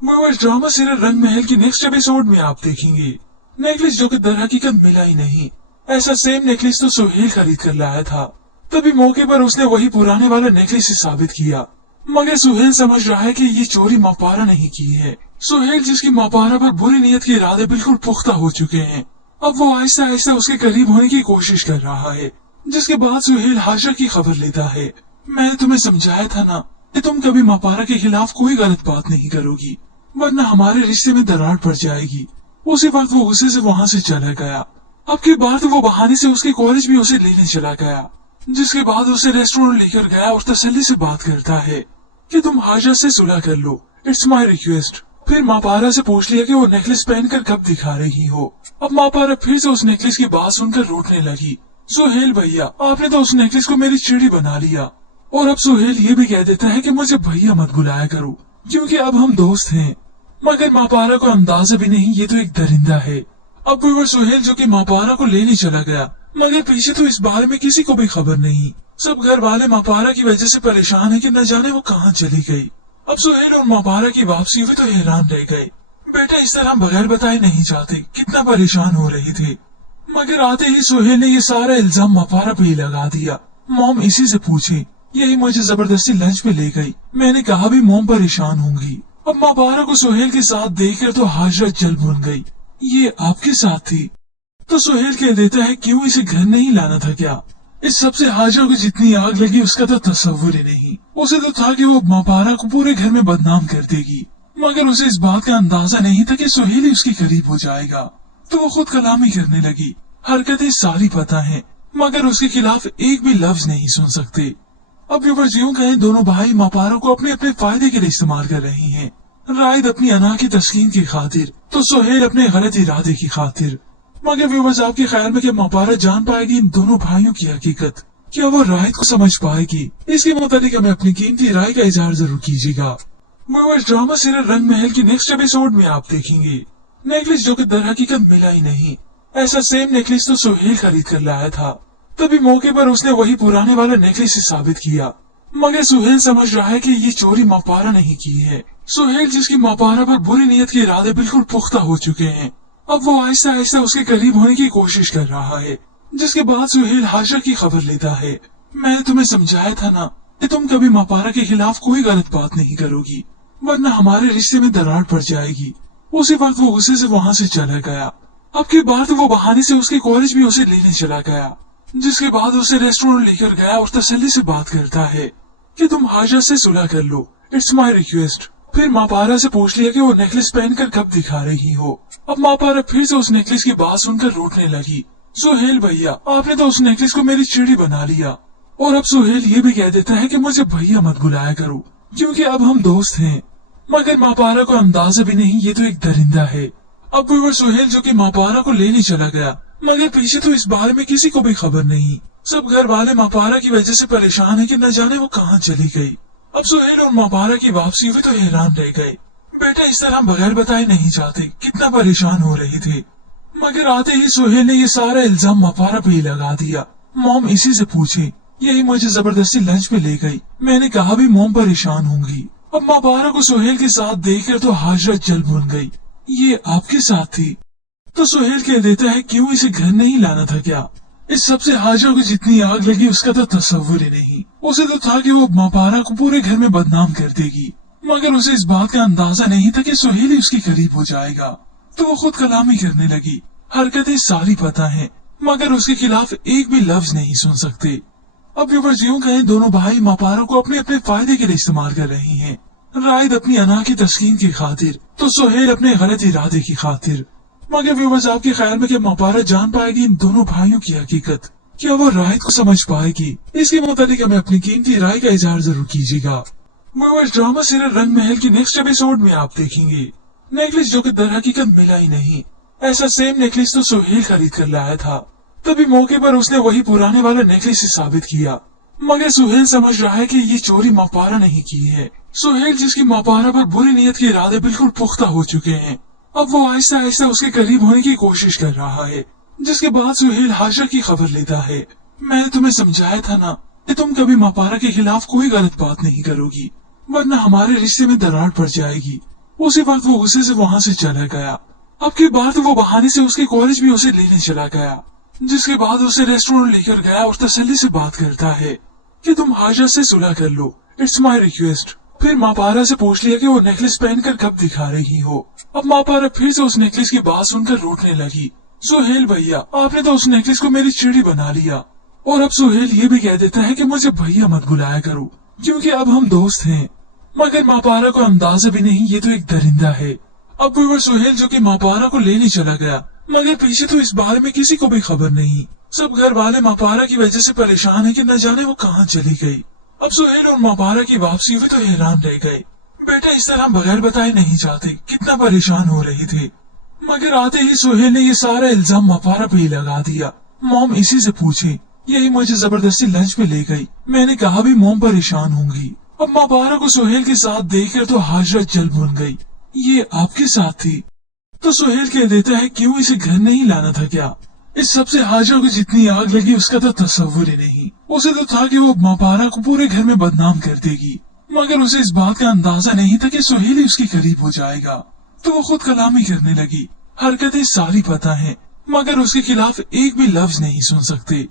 Viewers, drama serial रंग महल की next episode में आप देखेंगे नेकलेस जो कि दर हकीकत मिला ही नहीं। ऐसा सेम नेकलेस तो सुहेल खरीद कर लाया था। तभी मौके पर उसने वही पुराने वाला नेकलेस ही साबित किया। मगर सुहेल समझ रहा है कि ये चोरी मापारा नहीं की है। सुहेल जिसकी मापारा पर बुरी नीयत के इरादे बिल्कुल पुख्ता हो चुके हैं, अब वो आहिस्ता आहिस्ता उसके करीब होने की कोशिश कर रहा है। जिसके बाद सुहेल हाशा की खबर लेता है। मैंने तुम्हें समझाया था ना कि तुम कभी मापारा के खिलाफ कोई गलत बात नहीं करोगी, वरना हमारे रिश्ते में दरार पड़ जाएगी। उसी वक्त वो गुस्से से वहाँ से चला गया। अब की बार तो वो बहाने से उसके कॉलेज में उसे लेने चला गया। जिसके बाद उसे रेस्टोरेंट लेकर गया और तसल्ली से बात करता है कि तुम हाशा से सुलह कर लो, इट्स माई रिक्वेस्ट। फिर मापारा से पूछ लिया कि वो नेकलेस पहनकर कब दिखा रही हो। अब मापारा फिर से उस नेकलेस की बात सुनकर रोटने लगी। सुहेल भैया, आपने तो उस नेकलेस को मेरी चिड़ी बना लिया। और अब सुहेल ये भी कह देता है कि मुझे भैया मत बुलाया करो, क्योंकि अब हम दोस्त हैं। मगर मापारा को अंदाजा भी नहीं, ये तो एक दरिंदा है। अब वो सुहेल जो कि मापारा को लेने चला गया, मगर पीछे तो इस बारे में किसी को भी खबर नहीं। सब घर वाले मापारा की वजह से परेशान है कि न जाने वो कहाँ चली गई। अब सुहेल और मापारा की वापसी हुई तो हैरान रह गए। बेटा इस तरह बगैर बताए नहीं जाते, कितना परेशान हो रहे थे। मगर आते ही सुहेल ने ये सारा इल्जाम मापारा पे ही लगा दिया। मॉम इसी से पूछे, यही मुझे जबरदस्ती लंच पे ले गई। मैंने कहा भी मॉम परेशान होंगी। अब मापारा को सुहेल के साथ देखकर तो हाजरा जल भुन गई। ये आपके साथ थी? तो सुहेल कह देता है, क्यों इसे घर नहीं लाना था क्या? इस सबसे हाजरा को जितनी आग लगी उसका तो तस्वुर ही नहीं। उसे तो था कि वो मापारा को पूरे घर में बदनाम कर देगी, मगर उसे इस बात का अंदाजा नहीं था कि सुहेल ही उसके करीब हो जाएगा। तो वो खुद कलामी करने लगी। हरकतें सारी पता है, मगर उसके खिलाफ एक भी लफ्ज नहीं सुन सकते। अब व्यूअर्स, यूं कहें दोनों भाई मापारा को अपने अपने फायदे के लिए इस्तेमाल कर रहे हैं। राइद अपनी अना की तस्कीन की खातिर, तो सुहेल अपने गलत इरादे की खातिर। मगर व्यूअर्स, आपके ख्याल में क्या मापारा जान पाएगी इन दोनों भाइयों की हकीकत? क्या वो राहिद को समझ पाएगी? इसके मुताबिक हमें अपनी कीमती राय का इजहार जरूर कीजिएगा। व्यूअर्स, ड्रामा सीरियल रंग महल की नेक्स्ट एपिसोड में आप देखेंगे नेकलेस जो कि दर हकीकत मिला ही नहीं। ऐसा सेम नेकलेस तो सुहेल खरीद कर लाया था। तभी मौके पर उसने वही पुराने वाला नेकलेस ही साबित किया। मगर सुहेल समझ रहा है कि ये चोरी मापारा नहीं की है। सुहेल जिसकी मापारा पर बुरी नीयत के इरादे बिल्कुल पुख्ता हो चुके हैं, अब वो आहिस्ता आहिस्ता उसके करीब होने की कोशिश कर रहा है। जिसके बाद सुहेल हाशा की खबर लेता है। मैंने तुम्हें समझाया था ना कि तुम कभी मापारा के खिलाफ कोई गलत बात नहीं करोगी, वरना हमारे रिश्ते में दरार पड़ जाएगी। उसी वक्त वो गुस्से से वहाँ से चला गया। अब की बार तो वो बहाने से उसके कॉलेज में उसे लेने चला गया। जिसके बाद उसे रेस्टोरेंट लेकर गया और तसल्ली से बात करता है कि तुम हाशा से सुलह कर लो, इट्स माई रिक्वेस्ट। फिर मापारा से पूछ लिया कि वो नेकलेस पहनकर कब दिखा रही हो। अब मापारा फिर से उस नेकलेस की बात सुनकर रोटने लगी। सुहेल भैया, आपने तो उस नेकलेस को मेरी चिड़ी बना लिया। और अब सुहेल ये भी कह देता है कि मुझे भैया मत बुलाया करो, क्योंकि अब हम दोस्त हैं। मगर मापारा को अंदाजा भी नहीं, ये तो एक दरिंदा है। अब वो सुहेल जो कि मापारा को लेने चला गया, मगर पीछे तो इस बारे में किसी को भी खबर नहीं। सब घर वाले मापारा की वजह से परेशान है कि न जाने वो कहाँ चली गई। अब सुहेल और मापारा की वापसी हुई तो हैरान रह गए। बेटा इस तरह बगैर बताए नहीं जाते, कितना परेशान हो रहे थे। मगर आते ही सुहेल ने ये सारा इल्जाम मापारा पे ही लगा दिया। मॉम इसी से पूछे, यही मुझे जबरदस्ती लंच पे ले गई। मैंने कहा भी मॉम परेशान होंगी। अब मापारा को सुहेल के साथ देखकर तो हाजरा जल भुन गई। ये आपके साथ थी? तो सुहेल कह देता है, क्यों इसे घर नहीं लाना था क्या? इस सबसे हाजरा को जितनी आग लगी उसका तो तस्वुर ही नहीं। उसे तो था कि वो मापारा को पूरे घर में बदनाम कर देगी, मगर उसे इस बात का अंदाजा नहीं था कि सुहेल ही उसके करीब हो जाएगा। तो वो खुद कलामी करने लगी। हरकतें सारी पता है, मगर उसके खिलाफ एक भी लफ्ज नहीं सुन सकते। अब व्यूअर्स, यूं कहें दोनों भाई मापारा को अपने अपने फायदे के लिए इस्तेमाल कर रहे हैं। राइद अपनी अना की तस्कीन की खातिर, तो सुहेल अपने गलत इरादे की खातिर। मगर व्यूअर्स, आपके ख्याल में क्या मापारा जान पाएगी इन दोनों भाइयों की हकीकत? क्या वो राहिद को समझ पाएगी? इसके मुताबिक हमें अपनी कीमती राय का इजहार जरूर कीजिएगा। व्यूअर्स, ड्रामा सीरियल रंग महल की नेक्स्ट एपिसोड में आप देखेंगे नेकलेस जो कि दर हकीकत मिला ही नहीं। ऐसा सेम नेकलेस तो सुहेल खरीद कर लाया था। तभी मौके पर उसने वही पुराने वाला नेकलेस ही साबित किया। मगर सुहेल समझ रहा है कि ये चोरी मापारा नहीं की है। सुहेल जिसकी मापारा पर बुरी नीयत के इरादे बिल्कुल पुख्ता हो चुके हैं, अब वो आहिस्ता आहिस्ता उसके करीब होने की कोशिश कर रहा है। जिसके बाद सुहेल हाशा की खबर लेता है। मैंने तुम्हें समझाया था ना कि तुम कभी मापारा के खिलाफ कोई गलत बात नहीं करोगी, वरना हमारे रिश्ते में दरार पड़ जाएगी। उसी वक्त वो गुस्से से वहाँ से चला गया। अब की बार तो वो बहाने से उसके कॉलेज भी उसे लेने चला गया, जिसके बाद उसे रेस्टोरेंट लेकर गया और तसल्ली से बात करता है कि तुम हाजा से सुलह कर लो, इट्स माई रिक्वेस्ट। फिर मापारा से पूछ लिया कि वो नेकलेस पहनकर कब दिखा रही हो। अब मापारा फिर से उस नेकलेस की बात सुनकर रोटने लगी। सुहेल भैया, आपने तो उस नेकलेस को मेरी चिड़ी बना लिया। और अब सुहेल ये भी कह देता है कि मुझे भैया मत बुलाया करो, क्योंकि अब हम दोस्त हैं। मगर मापारा को अंदाजा भी नहीं, ये तो एक दरिंदा है। अब वो सुहेल जो कि मापारा को लेने चला गया, मगर पीछे तो इस बारे में किसी को भी खबर नहीं। सब घर वाले मापारा की वजह से परेशान है कि न जाने वो कहाँ चली गई। अब सुहेल और मापारा की वापसी हुई तो हैरान रह गए। बेटा इस तरह बगैर बताए नहीं जाते, कितना परेशान हो रहे थे। मगर आते ही सुहेल ने ये सारा इल्जाम मापारा पे ही लगा दिया। मॉम इसी से पूछे, यही मुझे जबरदस्ती लंच पे ले गई। मैंने कहा भी मॉम परेशान होंगी। अब मापारा को सुहेल के साथ देखकर तो हाजरा जल भुन गई। ये आपके साथ थी? तो सुहेल कह देता है क्यों इसे घर नहीं लाना था क्या? इस सबसे हाजरा को जितनी आग लगी उसका तो तस्वुर ही नहीं। उसे तो था कि वो मापारा को पूरे घर में बदनाम कर देगी, मगर उसे इस बात का अंदाजा नहीं था कि सुहेल ही उसके करीब हो जाएगा। तो वो खुद कलामी करने लगी। हरकतें सारी पता है, मगर उसके खिलाफ एक भी लफ्ज नहीं सुन सकते।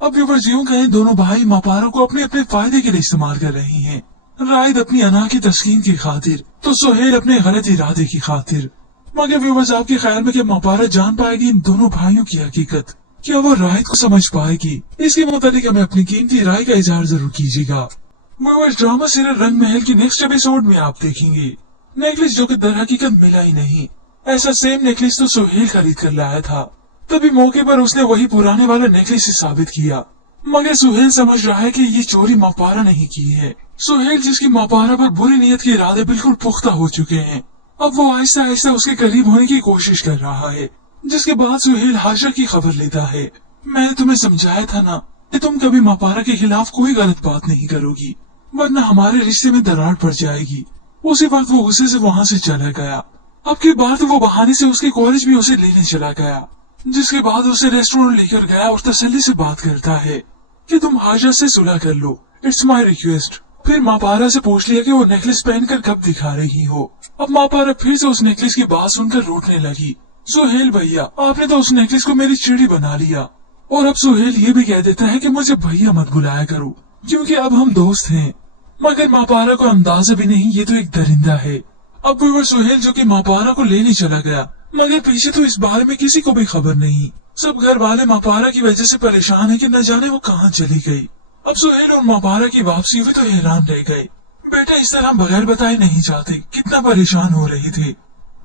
अब व्यूअर्स यूं कहें, दोनों भाई मापारा को अपने अपने फायदे के लिए इस्तेमाल कर रहे हैं। रायद अपनी अना की तस्कीन की खातिर, तो सुहेल अपने गलत इरादे की खातिर। मगर व्यूअर्स आपके ख्याल में क्या मापारा जान पाएगी इन दोनों भाइयों की हकीकत? क्या वो रायद को समझ पाएगी? इसके मुताबिक हमें अपनी कीमती राय का इजहार जरूर कीजिएगा। व्यूअर्स ड्रामा सीरियल रंग महल की नेक्स्ट एपिसोड में आप देखेंगे नेकलेस जो कि दर हकीकत मिला ही नहीं। ऐसा सेम नेकलेस तो सुहेल खरीद कर लाया था। तभी मौके पर उसने वही पुराने वाला नेकलेस ही साबित किया। मगर सुहेल समझ रहा है कि ये चोरी मापारा नहीं की है। सुहेल जिसकी मापारा पर बुरी नीयत के इरादे बिल्कुल पुख्ता हो चुके हैं, अब वो आहिस्ता आहिस्ता उसके करीब होने की कोशिश कर रहा है। जिसके बाद सुहेल हाजरा की खबर लेता है। मैंने तुम्हें समझाया था ना कि तुम कभी मापारा के खिलाफ कोई गलत बात नहीं करोगी, वरना हमारे रिश्ते में दरार पड़ जाएगी। उसी वक्त वो गुस्से से वहाँ से चला गया। अब की बार तो वो बहाने से उसके कॉलेज भी उसे लेने चला गया, जिसके बाद उसे रेस्टोरेंट लेकर गया और तसल्ली से बात करता है कि तुम हाजरा से सुलह कर लो, इट्स माई रिक्वेस्ट। फिर मापारा से पूछ लिया कि वो नेकलेस पहनकर कब दिखा रही हो। अब मापारा फिर से उस नेकलेस की बात सुनकर रोटने लगी। सुहेल भैया, आपने तो उस नेकलेस को मेरी चिड़ी बना लिया। और अब सुहेल ये भी कह देता है कि मुझे भैया मत बुलाया करो, क्योंकि अब हम दोस्त हैं। मगर मापारा को अंदाजा भी नहीं, ये तो एक दरिंदा है। अब वो सुहेल जो कि मापारा को लेने चला गया, मगर पीछे तो इस बारे में किसी को भी खबर नहीं। सब घर वाले मापारा की वजह से परेशान है कि न जाने वो कहाँ चली गई। अब सुहेल और मापारा की वापसी हुई तो हैरान रह गए। बेटा इस तरह बगैर बताए नहीं जाते, कितना परेशान हो रहे थे।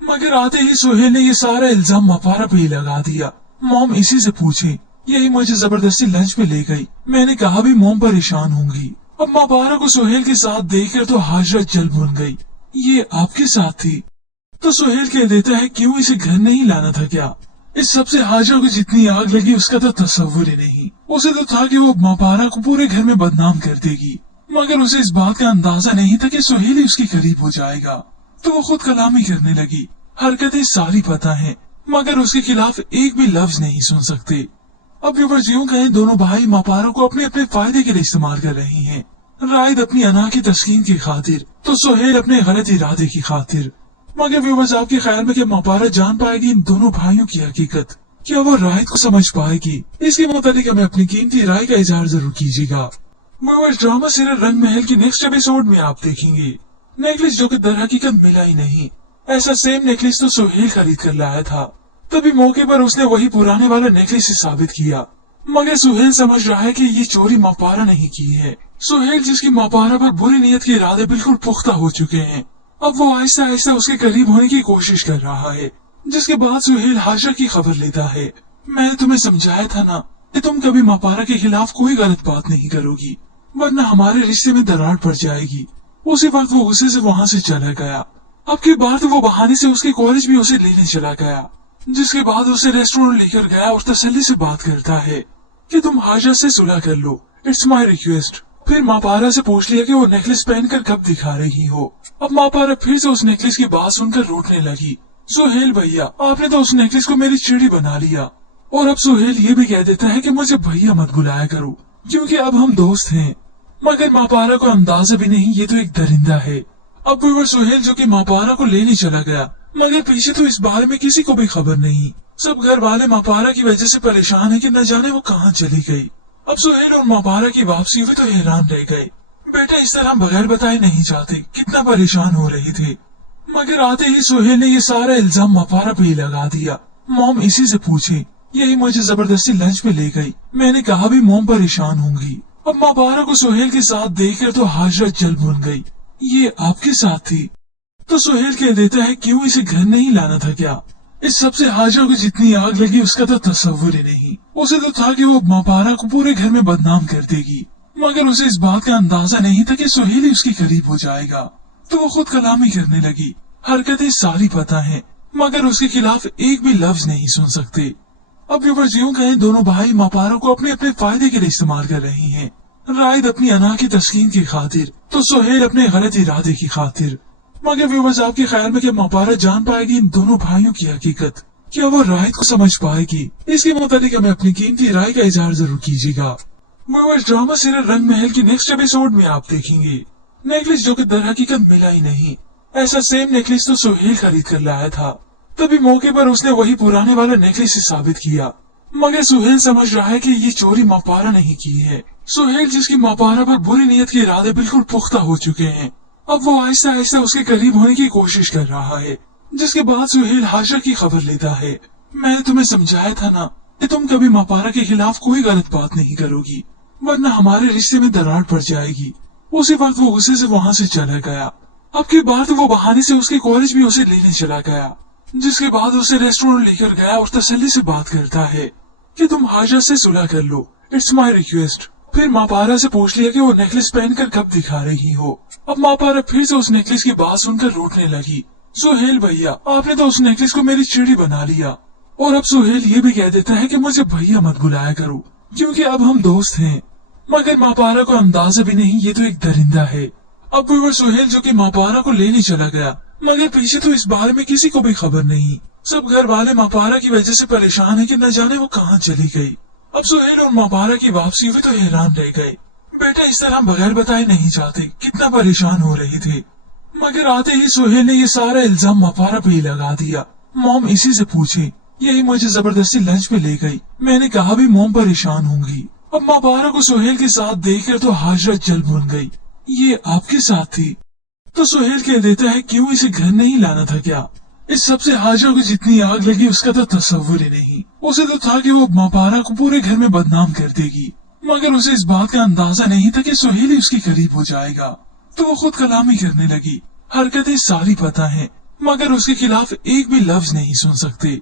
मगर आते ही सुहेल ने ये सारा इल्जाम मापारा पे ही लगा दिया। मॉम इसी से पूछे, यही मुझे जबरदस्ती लंच पे ले गई। मैंने कहा भी मॉम परेशान होंगी। अब मापारा को सुहेल के साथ देखकर तो हाजरा जल भुन गई। ये आपके साथ थी? तो सुहेल कह देता है क्यों इसे घर नहीं लाना था क्या? इस सबसे हाजरा को जितनी आग लगी उसका तो तस्वुर ही नहीं। उसे तो था कि वो मापारा को पूरे घर में बदनाम कर देगी, मगर उसे इस बात का अंदाजा नहीं था कि सुहेल ही उसके करीब हो जाएगा। तो वो खुद कलामी करने लगी। हरकतें सारी पता है, मगर उसके खिलाफ एक भी लफ्ज नहीं सुन सकते। अब व्यूअर्स यूं कहें, दोनों भाई मापारा को अपने अपने फायदे के लिए इस्तेमाल कर रहे हैं। रायद अपनी अना की तस्कीन की खातिर, तो सुहेल अपने गलत इरादे की खातिर। मगर व्यूअर्स आपके ख्याल में क्या मापारा जान पाएगी इन दोनों भाइयों की हकीकत? क्या वो रायद को समझ पाएगी? इसके मुताबिक हमें अपनी कीमती राय का इजहार जरूर कीजिएगा। व्यूअर्स ड्रामा सीरियल रंग महल की नेक्स्ट एपिसोड में आप देखेंगे नेकलेस जो कि दर हकीकत मिला ही नहीं। ऐसा सेम नेकलेस तो सुहेल खरीद कर लाया था। तभी मौके पर उसने वही पुराने वाला नेकलेस ही साबित किया। मगर सुहेल समझ रहा है कि ये चोरी मापारा नहीं की है। सुहेल जिसकी मापारा पर बुरी नीयत के इरादे बिल्कुल पुख्ता हो चुके हैं, अब वो आहिस्ता आहिस्ता उसके करीब होने की कोशिश कर रहा है। जिसके बाद सुहेल हाजरा की खबर लेता है। मैंने तुम्हें समझाया था ना कि तुम कभी मापारा के खिलाफ कोई गलत बात नहीं करोगी, वरना हमारे रिश्ते में दरार पड़ जाएगी। उसी वक्त वो गुस्से से वहाँ से चला गया। अब की बार तो वो बहाने से उसके कॉलेज भी उसे लेने चला गया, जिसके बाद उसे रेस्टोरेंट लेकर गया और तसल्ली से बात करता है कि तुम हाजरा से सुलह कर लो, इट्स माई रिक्वेस्ट। फिर मापारा से पूछ लिया कि वो नेकलेस पहनकर कब दिखा रही हो। अब मापारा फिर से उस नेकलेस की बात सुनकर रोटने लगी। सुहेल भैया, आपने तो उस नेकलेस को मेरी चिड़ी बना लिया। और अब सुहेल ये भी कह देता है कि मुझे भैया मत बुलाया करो, क्योंकि अब हम दोस्त हैं। मगर मापारा को अंदाजा भी नहीं, ये तो एक दरिंदा है। अब वो सुहेल जो कि मापारा को लेने चला गया, मगर पीछे तो इस बारे में किसी को भी खबर नहीं। सब घर वाले मापारा की वजह से परेशान है कि न जाने वो कहाँ चली गई। अब सुहेल और मापारा की वापसी हुई तो हैरान रह गए। बेटा इस तरह बगैर बताए नहीं जाते, कितना परेशान हो रहे थे। मगर आते ही सुहेल ने ये सारा इल्जाम मापारा पे ही लगा दिया। मॉम इसी से पूछे, यही मुझे जबरदस्ती लंच पे ले गई। मैंने कहा भी मॉम परेशान होंगी। अब मापारा को सुहेल के साथ देखकर तो हाजरा जल भुन गई। ये आपके साथ थी? तो सुहेल कह देता है, क्यों इसे घर नहीं लाना था क्या? इस सबसे हाजरा को जितनी आग लगी उसका तो तस्वुर ही नहीं। उसे तो था कि वो मापारा को पूरे घर में बदनाम कर देगी, मगर उसे इस बात का अंदाजा नहीं था कि सुहेल ही उसके करीब हो जाएगा। तो वो खुद कलामी करने लगी। हरकतें सारी पता है, मगर उसके खिलाफ एक भी लफ्ज नहीं सुन सकते। अब व्यूअर्स यूं कहें, दोनों भाई मापारा को अपने अपने फायदे के लिए इस्तेमाल कर रहे हैं। राइद अपनी अना की तस्कीन की खातिर, तो सुहेल अपने गलत इरादे की खातिर। मगर व्यूअर्स आपके ख्याल में क्या मापारा जान पाएगी इन दोनों भाइयों की हकीकत? क्या वो राइद को समझ पाएगी? इसके मुताबिक हमें अपनी कीमती राय का इजहार जरूर कीजिएगा। व्यूअर्स ड्रामा सीरियल रंग महल की नेक्स्ट एपिसोड में आप देखेंगे नेकलेस जो कि दर हकीकत मिला ही नहीं। ऐसा सेम नेकलेस तो सुहेल खरीद कर लाया था। तभी मौके पर उसने वही पुराने वाला नेकलेस साबित किया। मगर सुहेल समझ रहा है कि ये चोरी मापारा नहीं की है। सुहेल जिसकी मापारा पर बुरी नीयत के इरादे बिल्कुल पुख्ता हो चुके हैं, अब वो आहिस्ता आहिस्ता उसके करीब होने की कोशिश कर रहा है। जिसके बाद सुहेल हाजरा की खबर लेता है। मैंने तुम्हें समझाया था ना कि तुम कभी मापारा के खिलाफ कोई गलत बात नहीं करोगी, वरना हमारे रिश्ते में दरार पड़ जाएगी। उसी वक्त वो गुस्से से वहाँ से चला गया। अब की बात वो बहाने से उसके कॉलेज भी उसे लेने चला गया। जिसके बाद उसे रेस्टोरेंट लेकर गया और तसल्ली से बात करता है कि तुम हाजरा से सुलह कर लो, इट्स माई रिक्वेस्ट। फिर मापारा से पूछ लिया कि वो नेकलेस पहनकर कब दिखा रही हो। अब मापारा फिर से उस नेकलेस की बात सुनकर रोटने लगी। सुहेल भैया, आपने तो उस नेकलेस को मेरी चिड़ी बना लिया। और अब सुहेल ये भी कह देता है कि मुझे भैया मत बुलाया करो, क्योंकि अब हम दोस्त हैं। मगर मापारा को अंदाजा भी नहीं, ये तो एक दरिंदा है। अब वो सुहेल जो कि मापारा को लेने चला गया, मगर पीछे तो इस बारे में किसी को भी खबर नहीं। सब घर वाले मापारा की वजह से परेशान है कि न जाने वो कहाँ चली गई। अब सुहेल और मापारा की वापसी हुई तो हैरान रह गए। बेटा इस तरह बगैर बताए नहीं जाते, कितना परेशान हो रहे थे। मगर आते ही सुहेल ने ये सारा इल्जाम मापारा पे ही लगा दिया। मॉम इसी से पूछे, यही मुझे जबरदस्ती लंच पे ले गई। मैंने कहा भी मॉम परेशान होंगी। अब मापारा को सुहेल के साथ देखकर तो हाजरा जल भुन गई। ये आपके साथ थी? तो सुहेल कह देता है, क्यों इसे घर नहीं लाना था क्या? इस सबसे हाजरा को जितनी आग लगी उसका तो तस्वुर ही नहीं। उसे तो था कि वो मापारा को पूरे घर में बदनाम कर देगी, मगर उसे इस बात का अंदाजा नहीं था कि सुहेल ही उसके करीब हो जाएगा। तो वो खुद कलामी करने लगी। हरकतें सारी पता है, मगर उसके खिलाफ एक भी लफ्ज नहीं सुन सकते।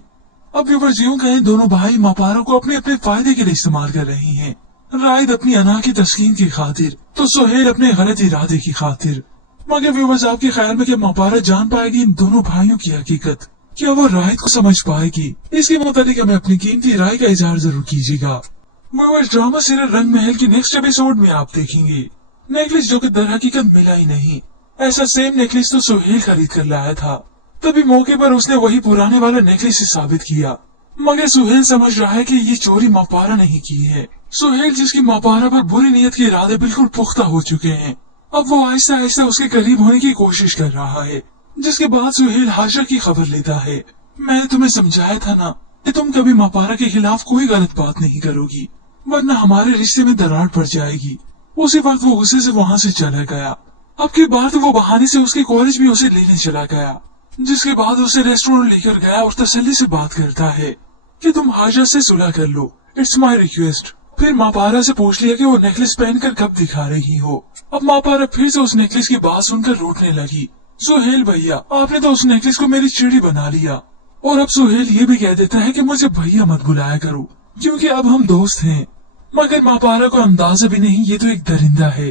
अब व्यूअर्स यूं कहें, दोनों भाई मापारा को अपने अपने फायदे के लिए इस्तेमाल कर रहे हैं। राइद अपनी अना की तस्कीन की खातिर, तो सुहेल अपने गलत इरादे की खातिर। मगर व्यूअर्स आपके ख्याल में क्या मापारा जान पाएगी इन दोनों भाइयों की हकीकत? क्या वो राइद को समझ पाएगी? इसके मुताबिक हमें अपनी कीमती राय का इजहार जरूर कीजिएगा। व्यूअर्स ड्रामा सीरियल रंग महल की नेक्स्ट एपिसोड में आप देखेंगे नेकलेस जो कि दर हकीकत मिला ही नहीं। ऐसा सेम नेकलेस तो सुहेल खरीद कर लाया था। तभी मौके पर उसने वही पुराने वाला नेकलेस साबित किया। मगर सुहेल समझ रहा है कि ये चोरी मापारा नहीं की है। सुहेल जिसकी मापारा पर बुरी नीयत के इरादे बिल्कुल पुख्ता हो चुके हैं, अब वो आहिस्ता आहिस्ता उसके करीब होने की कोशिश कर रहा है। जिसके बाद सुहेल हाजरा की खबर लेता है। मैंने तुम्हें समझाया था ना कि तुम कभी मापारा के खिलाफ कोई गलत बात नहीं करोगी, वरना हमारे रिश्ते में दरार पड़ जाएगी। उसी वक्त वो गुस्से से वहाँ से चला गया। अब की बात वो बहाने से उसके कॉलेज भी उसे लेने चला गया। जिसके बाद उसे रेस्टोरेंट लेकर गया और तसल्ली से बात करता है कि तुम हाजरा से सुलह कर लो, इट्स माई रिक्वेस्ट। फिर मापारा से पूछ लिया कि वो नेकलेस पहनकर कब दिखा रही हो। अब मापारा फिर से उस नेकलेस की बात सुनकर रोटने लगी। सुहेल भैया, आपने तो उस नेकलेस को मेरी चिड़ी बना लिया। और अब सुहेल ये भी कह देता है कि मुझे भैया मत बुलाया करो, क्योंकि अब हम दोस्त हैं। मगर मापारा को अंदाजा भी नहीं, ये तो एक दरिंदा है।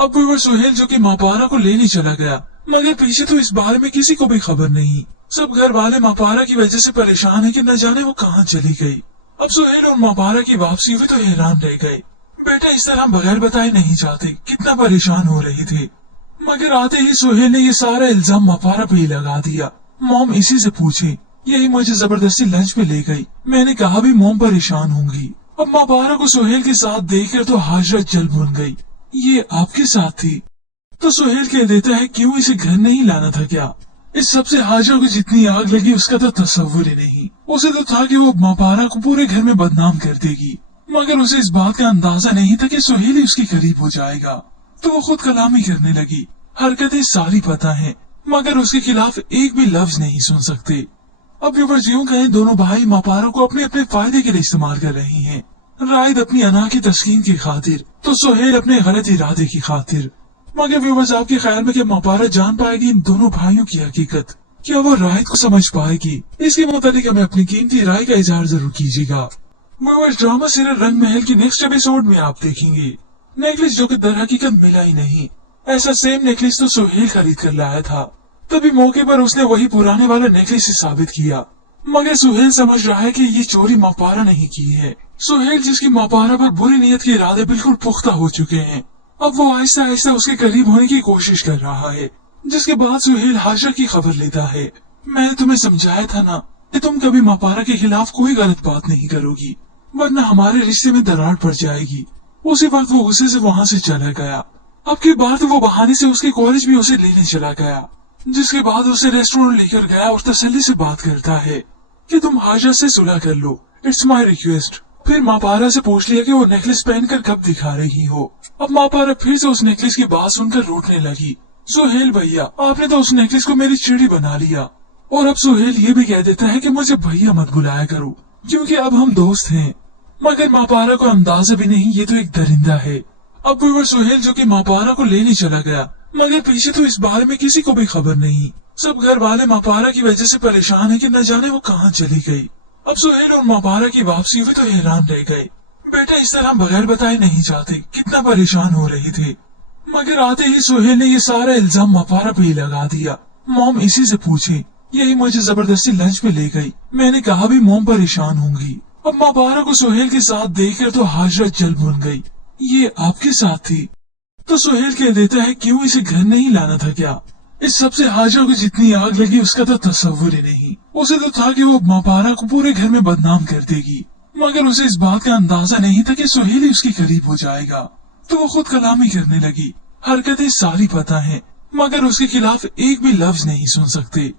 अब वो सुहेल जो कि मापारा को लेने चला गया, मगर पीछे तो इस बारे में किसी को भी खबर नहीं। सब घर वाले मापारा की वजह से परेशान है कि न जाने वो कहाँ चली गई। अब सुहेल और मापारा की वापसी हुई तो हैरान रह गए। बेटा इस तरह बगैर बताए नहीं जाते, कितना परेशान हो रहे थे। मगर आते ही सुहेल ने ये सारा इल्जाम मापारा पे ही लगा दिया। मॉम इसी से पूछे, यही मुझे जबरदस्ती लंच पे ले गई। मैंने कहा भी मॉम परेशान होंगी। अब मापारा को सुहेल के साथ देखकर तो हाजरा जल भुन गई। ये आपके साथ थी? तो सुहेल कह देता है क्यों इसे घर नहीं लाना था क्या। इस सबसे हाजरा को जितनी आग लगी उसका तो तस्वुर ही नहीं। उसे तो था कि वो मापारा को पूरे घर में बदनाम कर देगी, मगर उसे इस बात का अंदाजा नहीं था कि सुहेल ही उसके करीब हो जाएगा। तो वो खुद कलामी करने लगी। हरकतें सारी पता है, मगर उसके खिलाफ एक भी लफ्ज नहीं सुन सकते। अब व्यूअर्स यूं कहें दोनों भाई मापारा को अपने अपने फायदे के लिए इस्तेमाल कर रहे हैं। रायद अपनी अना की तस्कीन की खातिर, तो सुहेल अपने गलत इरादे की खातिर। मगर व्यूअर्स आपके ख्याल में क्या मापारा जान पाएगी इन दोनों भाइयों की हकीकत? क्या वो रायद को समझ पाएगी? इसके मुताबिक हमें अपनी कीमती राय का इजहार जरूर कीजिएगा। व्यूअर्स ड्रामा सीरियल रंग महल की नेक्स्ट एपिसोड में आप देखेंगे नेकलेस जो कि दर हकीकत मिला ही नहीं। ऐसा सेम नेकलेस तो सुहेल खरीद कर लाया था। तभी मौके पर उसने वही पुराने वाला नेकलेस ही साबित किया। मगर सुहेल समझ रहा है कि ये चोरी मापारा नहीं की है। सुहेल जिसकी मापारा पर बुरी नीयत के इरादे बिल्कुल पुख्ता हो चुके हैं, अब वो आहिस्ता आहिस्ता उसके करीब होने की कोशिश कर रहा है। जिसके बाद सुहेल हाजरा की खबर लेता है। मैंने तुम्हें समझाया था ना कि तुम कभी मापारा के खिलाफ कोई गलत बात नहीं करोगी, वरना हमारे रिश्ते में दरार पड़ जाएगी। उसी वक्त वो गुस्से से वहाँ से चला गया। अब की बार तो वो बहाने से उसके कॉलेज भी उसे लेने चला गया। जिसके बाद उसे रेस्टोरेंट लेकर गया और तसल्ली से बात करता है कि तुम हाजरा से सुलह कर लो, इट्स माई रिक्वेस्ट। फिर मापारा से पूछ लिया कि वो नेकलेस पहनकर कब दिखा रही हो। अब मापारा फिर से उस नेकलेस की बात सुनकर रोटने लगी। सुहेल भैया, आपने तो उस नेकलेस को मेरी चिड़ी बना लिया। और अब सुहेल ये भी कह देता है कि मुझे भैया मत बुलाया करो, क्योंकि अब हम दोस्त हैं। मगर मापारा को अंदाजा भी नहीं ये तो एक दरिंदा है। अब वो सुहेल जो कि मापारा को लेने चला गया, मगर पीछे तो इस बारे में किसी को भी खबर नहीं। सब घर वाले मापारा की वजह से परेशान है कि न जाने वो कहाँ चली गई। अब सुहेल और मापारा की वापसी हुई तो हैरान रह गए। बेटा इस तरह बगैर बताए नहीं जाते, कितना परेशान हो रहे थे। मगर आते ही सुहेल ने ये सारा इल्जाम मापारा पे ही लगा दिया। मॉम इसी से पूछे, यही मुझे जबरदस्ती लंच पे ले गई। मैंने कहा भी मॉम परेशान होंगी। अब मापारा को सुहेल के साथ देखकर तो हाजरा जल भून गई। ये आपके साथ थी? तो सुहेल कह देता है क्यों इसे घर नहीं लाना था क्या। इस सबसे हाजरा को जितनी आग लगी उसका तो तस्वुर ही नहीं। उसे तो था कि वो मापारा को पूरे घर में बदनाम कर देगी, मगर उसे इस बात का अंदाजा नहीं था कि सुहेल ही उसके करीब हो जाएगा। तो वो खुद कलामी करने लगी। हरकतें सारी पता है, मगर उसके खिलाफ एक भी लफ्ज नहीं सुन सकते।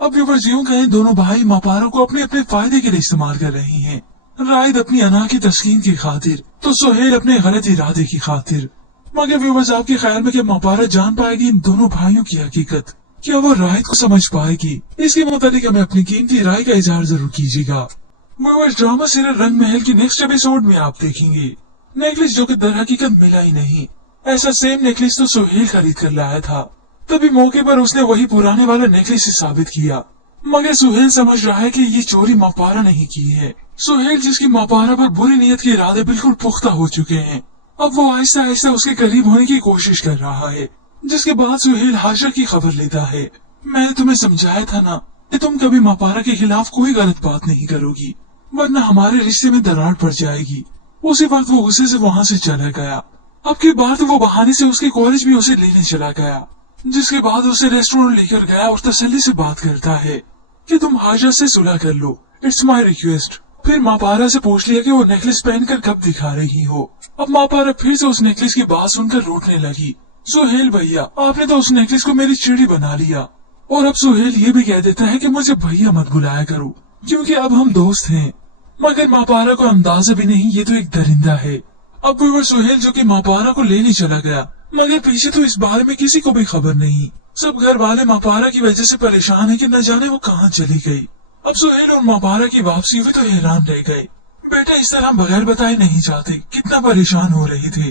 अब व्यूअर्स यूं कहें दोनों भाई मापारा को अपने अपने फायदे के लिए इस्तेमाल कर रहे हैं। रायद अपनी अना की तस्कीन की खातिर, तो सुहेल अपने गलत इरादे की खातिर। मगर व्यूअर्स आपके ख्याल में क्या मापारा जान पाएगी इन दोनों भाइयों की हकीकत? क्या वो रायद को समझ पाएगी? इसके मुताबिक हमें अपनी कीमती राय का इजहार जरूर कीजिएगा। व्यूअर्स ड्रामा सीरियल रंग महल की नेक्स्ट एपिसोड में आप देखेंगे नेकलेस जो कि दर हकीकत मिला ही नहीं। ऐसा सेम नेकलेस तो सुहेल खरीद कर लाया था। तभी मौके पर उसने वही पुराने वाला नेकलेस ही साबित किया। मगर सुहेल समझ रहा है कि ये चोरी मापारा नहीं की है। सुहेल जिसकी मापारा पर बुरी नीयत के इरादे बिल्कुल पुख्ता हो चुके हैं, अब वो आहिस्ता आहिस्ता उसके करीब होने की कोशिश कर रहा है। जिसके बाद सुहेल हाजरा की खबर लेता है। मैंने तुम्हें समझाया था ना कि तुम कभी मापारा के खिलाफ कोई गलत बात नहीं करोगी, वरना हमारे रिश्ते में दरार पड़ जाएगी। उसी वक्त वो गुस्से से वहाँ से चला गया। अब की बार तो वो बहाने से उसके कॉलेज भी उसे लेने चला गया। जिसके बाद उसे रेस्टोरेंट लेकर गया और तसल्ली से बात करता है कि तुम हाजरा से सुलह कर लो, इट्स माई रिक्वेस्ट। फिर मापारा से पूछ लिया कि वो नेकलेस पहनकर कब दिखा रही हो। अब मापारा फिर से उस नेकलेस की बात सुनकर रोटने लगी। सुहेल भैया, आपने तो उस नेकलेस को मेरी चिड़ी बना लिया। और अब सुहेल ये भी कह देता है कि मुझे भैया मत बुलाया करो, क्योंकि अब हम दोस्त हैं। मगर मापारा को अंदाजा भी नहीं ये तो एक दरिंदा है। अब वो सुहेल जो कि मापारा को लेने चला गया, मगर पीछे तो इस बारे में किसी को भी खबर नहीं। सब घर वाले मापारा की वजह से परेशान है कि न जाने वो कहाँ चली गई। अब सुहेल और मापारा की वापसी हुई तो हैरान रह गए। बेटा इस तरह बगैर बताए नहीं जाते, कितना परेशान हो रहे थे।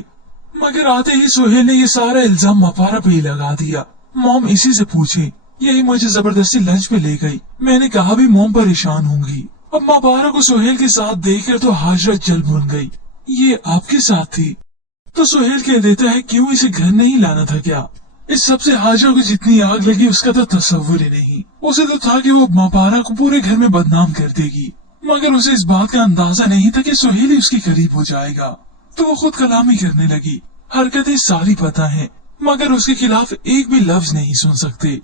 मगर आते ही सुहेल ने ये सारा इल्जाम मापारा पे ही लगा दिया। मॉम इसी से पूछे, यही मुझे जबरदस्ती लंच पे ले गई। मैंने कहा भी मॉम परेशान होंगी। अब मापारा को सुहेल के साथ देखकर तो हाजरा जल भून गई। ये आपके साथ थी? तो सुहेल कह देता है क्यों इसे घर नहीं लाना था क्या। इस सबसे हाजरा को जितनी आग लगी उसका तो तस्वुर ही नहीं। उसे तो था कि वो मापारा को पूरे घर में बदनाम कर देगी, मगर उसे इस बात का अंदाजा नहीं था कि सुहेल ही उसके करीब हो जाएगा। तो वो खुद कलामी करने लगी। हरकतें सारी पता है, मगर उसके खिलाफ एक भी लफ्ज नहीं सुन सकते।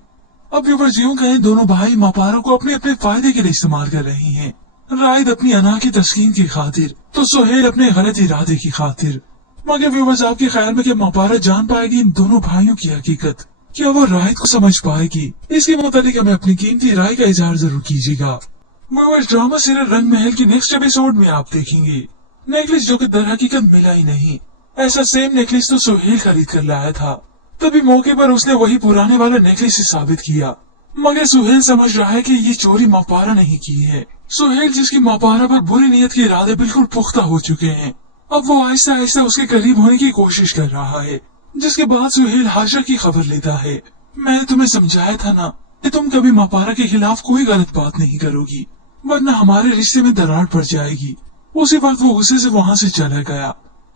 अब व्यूअर्स यूं कहें दोनों भाई मापारा को अपने अपने फायदे के लिए इस्तेमाल कर रहे हैं। रायद अपनी अना की तस्कीन की खातिर, तो सुहेल अपने गलत इरादे की खातिर। मगर व्यूवर्स, आपके ख्याल में क्या मापारा जान पाएगी इन दोनों भाइयों की हकीकत? क्या वो राहित को समझ पाएगी? इसके मुताबिक हमें अपनी कीमती राय का इजहार जरूर कीजिएगा। व्यूवर्स, ड्रामा सीरियल रंग महल की नेक्स्ट एपिसोड में आप देखेंगे नेकलेस जो कि दर हकीकत मिला ही नहीं। ऐसा सेम नेकलेस तो सुहेल खरीद कर लाया था। तभी मौके पर उसने वही पुराने वाला नेकलेस ही साबित किया। मगर सुहेल समझ रहा है कि ये चोरी मापारा नहीं की है। सुहेल, जिसकी मापारा पर बुरी नीयत के इरादे बिल्कुल पुख्ता हो चुके हैं, अब वो आहिस्ता आहिस्ता उसके करीब होने की कोशिश कर रहा है। जिसके बाद सुहेल हाजरा की खबर लेता है। मैंने तुम्हें समझाया था ना कि तुम कभी मापारा के खिलाफ कोई गलत बात नहीं करोगी, वरना हमारे रिश्ते में दरार पड़ जाएगी। उसी वक्त वो गुस्से से वहाँ से चला गया।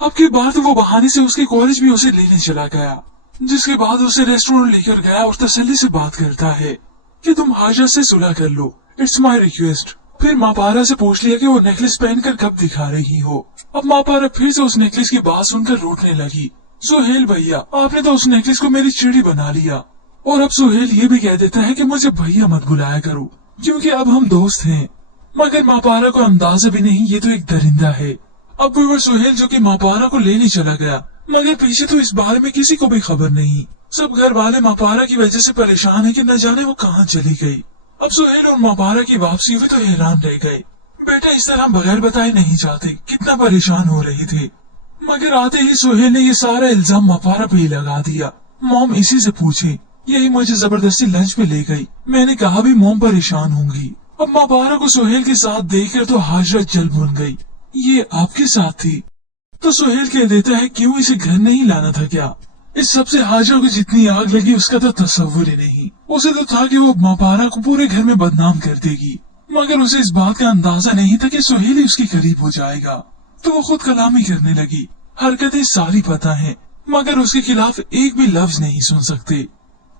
अब की बार तो वो बहाने से उसके कॉलेज भी उसे लेने चला गया। जिसके बाद उसे रेस्टोरेंट लेकर गया और तसल्ली से बात करता है कि तुम हाजरा से सुलह कर लो, इट्स माई रिक्वेस्ट। फिर मापारा से पूछ लिया कि वो नेकलेस पहनकर कब दिखा रही हो। अब मापारा फिर से उस नेकलेस की बात सुनकर रोटने लगी। सुहेल भैया, आपने तो उस नेकलेस को मेरी चिड़ी बना लिया। और अब सुहेल ये भी कह देता है कि मुझे भैया मत बुलाया करो, क्योंकि अब हम दोस्त हैं। मगर मापारा को अंदाजा भी नहीं, ये तो एक दरिंदा है। अब वो सुहेल जो कि मापारा को लेने चला गया, मगर पीछे तो इस बारे में किसी को भी खबर नहीं। सब घर वाले मापारा की वजह से परेशान है कि न जाने वो कहाँ चली गई। अब सुहेल और मापारा की वापसी हुई तो हैरान रह गए। बेटा इस तरह बगैर बताए नहीं जाते, कितना परेशान हो रहे थे। मगर आते ही सुहेल ने ये सारा इल्जाम मापारा पे ही लगा दिया। मॉम इसी से पूछे, यही मुझे जबरदस्ती लंच पे ले गई। मैंने कहा भी मॉम परेशान होंगी। अब मापारा को सुहेल के साथ देखकर तो हाजरा जल भुन गई। ये आपके साथ थी? तो सुहेल कह देता है, क्यों इसे घर नहीं लाना था क्या? इस सबसे हाजरा को जितनी आग लगी उसका तो तस्वुर ही नहीं। उसे तो था कि वो मापारा को पूरे घर में बदनाम कर देगी, मगर उसे इस बात का अंदाजा नहीं था कि सुहेल ही उसके करीब हो जाएगा। तो वो खुद कलामी करने लगी। हरकतें सारी पता है, मगर उसके खिलाफ एक भी लफ्ज नहीं सुन सकते।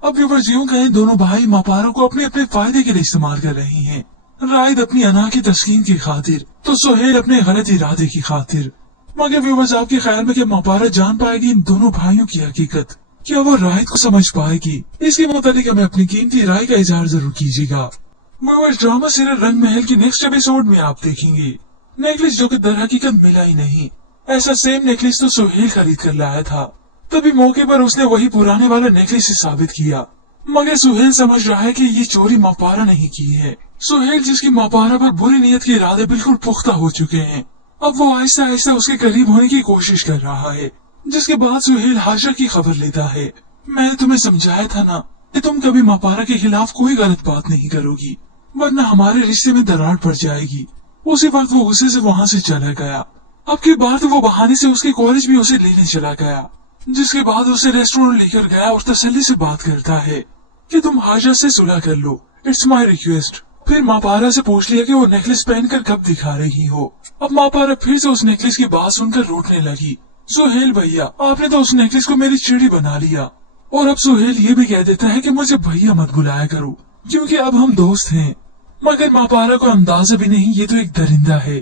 अब व्यूअर्स, यूं कहें दोनों भाई मापारा को अपने अपने फायदे के लिए इस्तेमाल कर रहे हैं। राहिद अपनी अना की तस्कीन की खातिर, तो सुहेल अपने गलत इरादे की खातिर। मगर व्यूअर्स, आपके ख्याल में क्या मापारा जान पाएगी इन दोनों भाइयों की हकीकत? क्या वो राहिद को समझ पाएगी? इसके मुताबिक हमें अपनी कीमती राय का इजहार जरूर कीजिएगा। व्यूअर्स, ड्रामा सीरियल रंग महल की नेक्स्ट एपिसोड में आप देखेंगे नेकलेस जो कि दर हकीकत मिला ही नहीं। ऐसा सेम नेकलेस तो सुहेल खरीद कर लाया था। तभी मौके पर उसने वही पुराने वाला नेकलेस ही साबित किया। मगर सुहेल समझ रहा है कि ये चोरी मापारा नहीं की है। सुहेल, जिसकी मापारा पर बुरी नीयत के इरादे बिल्कुल पुख्ता हो चुके हैं, अब वो आहिस्ता आहिस्ता उसके करीब होने की कोशिश कर रहा है। जिसके बाद सुहेल हाजरा की खबर लेता है। मैंने तुम्हें समझाया था ना कि तुम कभी मापारा के खिलाफ कोई गलत बात नहीं करोगी, वरना हमारे रिश्ते में दरार पड़ जाएगी। उसी वक्त वो गुस्से से वहाँ से चला गया। अब की बार तो वो बहाने से उसके कॉलेज भी उसे लेने चला गया। जिसके बाद उसे रेस्टोरेंट लेकर गया और तसल्ली से बात करता है कि तुम हाजरा से सुलह कर लो, इट्स माई रिक्वेस्ट। फिर मापारा से पूछ लिया कि वो नेकलेस पहनकर कब दिखा रही हो। अब मापारा फिर से उस नेकलेस की बात सुनकर रोटने लगी। सुहेल भैया, आपने तो उस नेकलेस को मेरी चिड़ी बना लिया। और अब सुहेल ये भी कह देता है कि मुझे भैया मत बुलाया करो, क्योंकि अब हम दोस्त हैं। मगर मापारा को अंदाजा भी नहीं, ये तो एक दरिंदा है।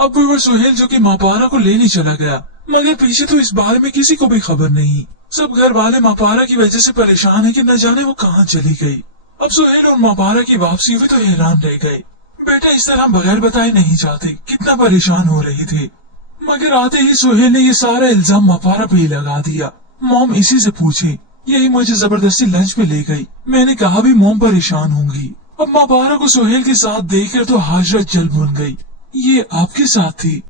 अब वो सुहेल जो कि मापारा को लेने चला गया, मगर पीछे तो इस बारे में किसी को भी खबर नहीं। सब घर वाले मापारा की वजह से परेशान है कि न जाने वो कहाँ चली गई। अब सुहेल और मापारा की वापसी हुई तो हैरान रह गए। बेटा इस तरह बगैर बताए नहीं जाते, कितना परेशान हो रहे थे। मगर आते ही सुहेल ने ये सारा इल्जाम मापारा पे ही लगा दिया। मॉम इसी से पूछे, यही मुझे जबरदस्ती लंच पे ले गई। मैंने कहा भी मॉम परेशान होंगी। अब मापारा को सुहेल के साथ देखकर तो हाजरा जल भुन गई। ये आपके साथ थी?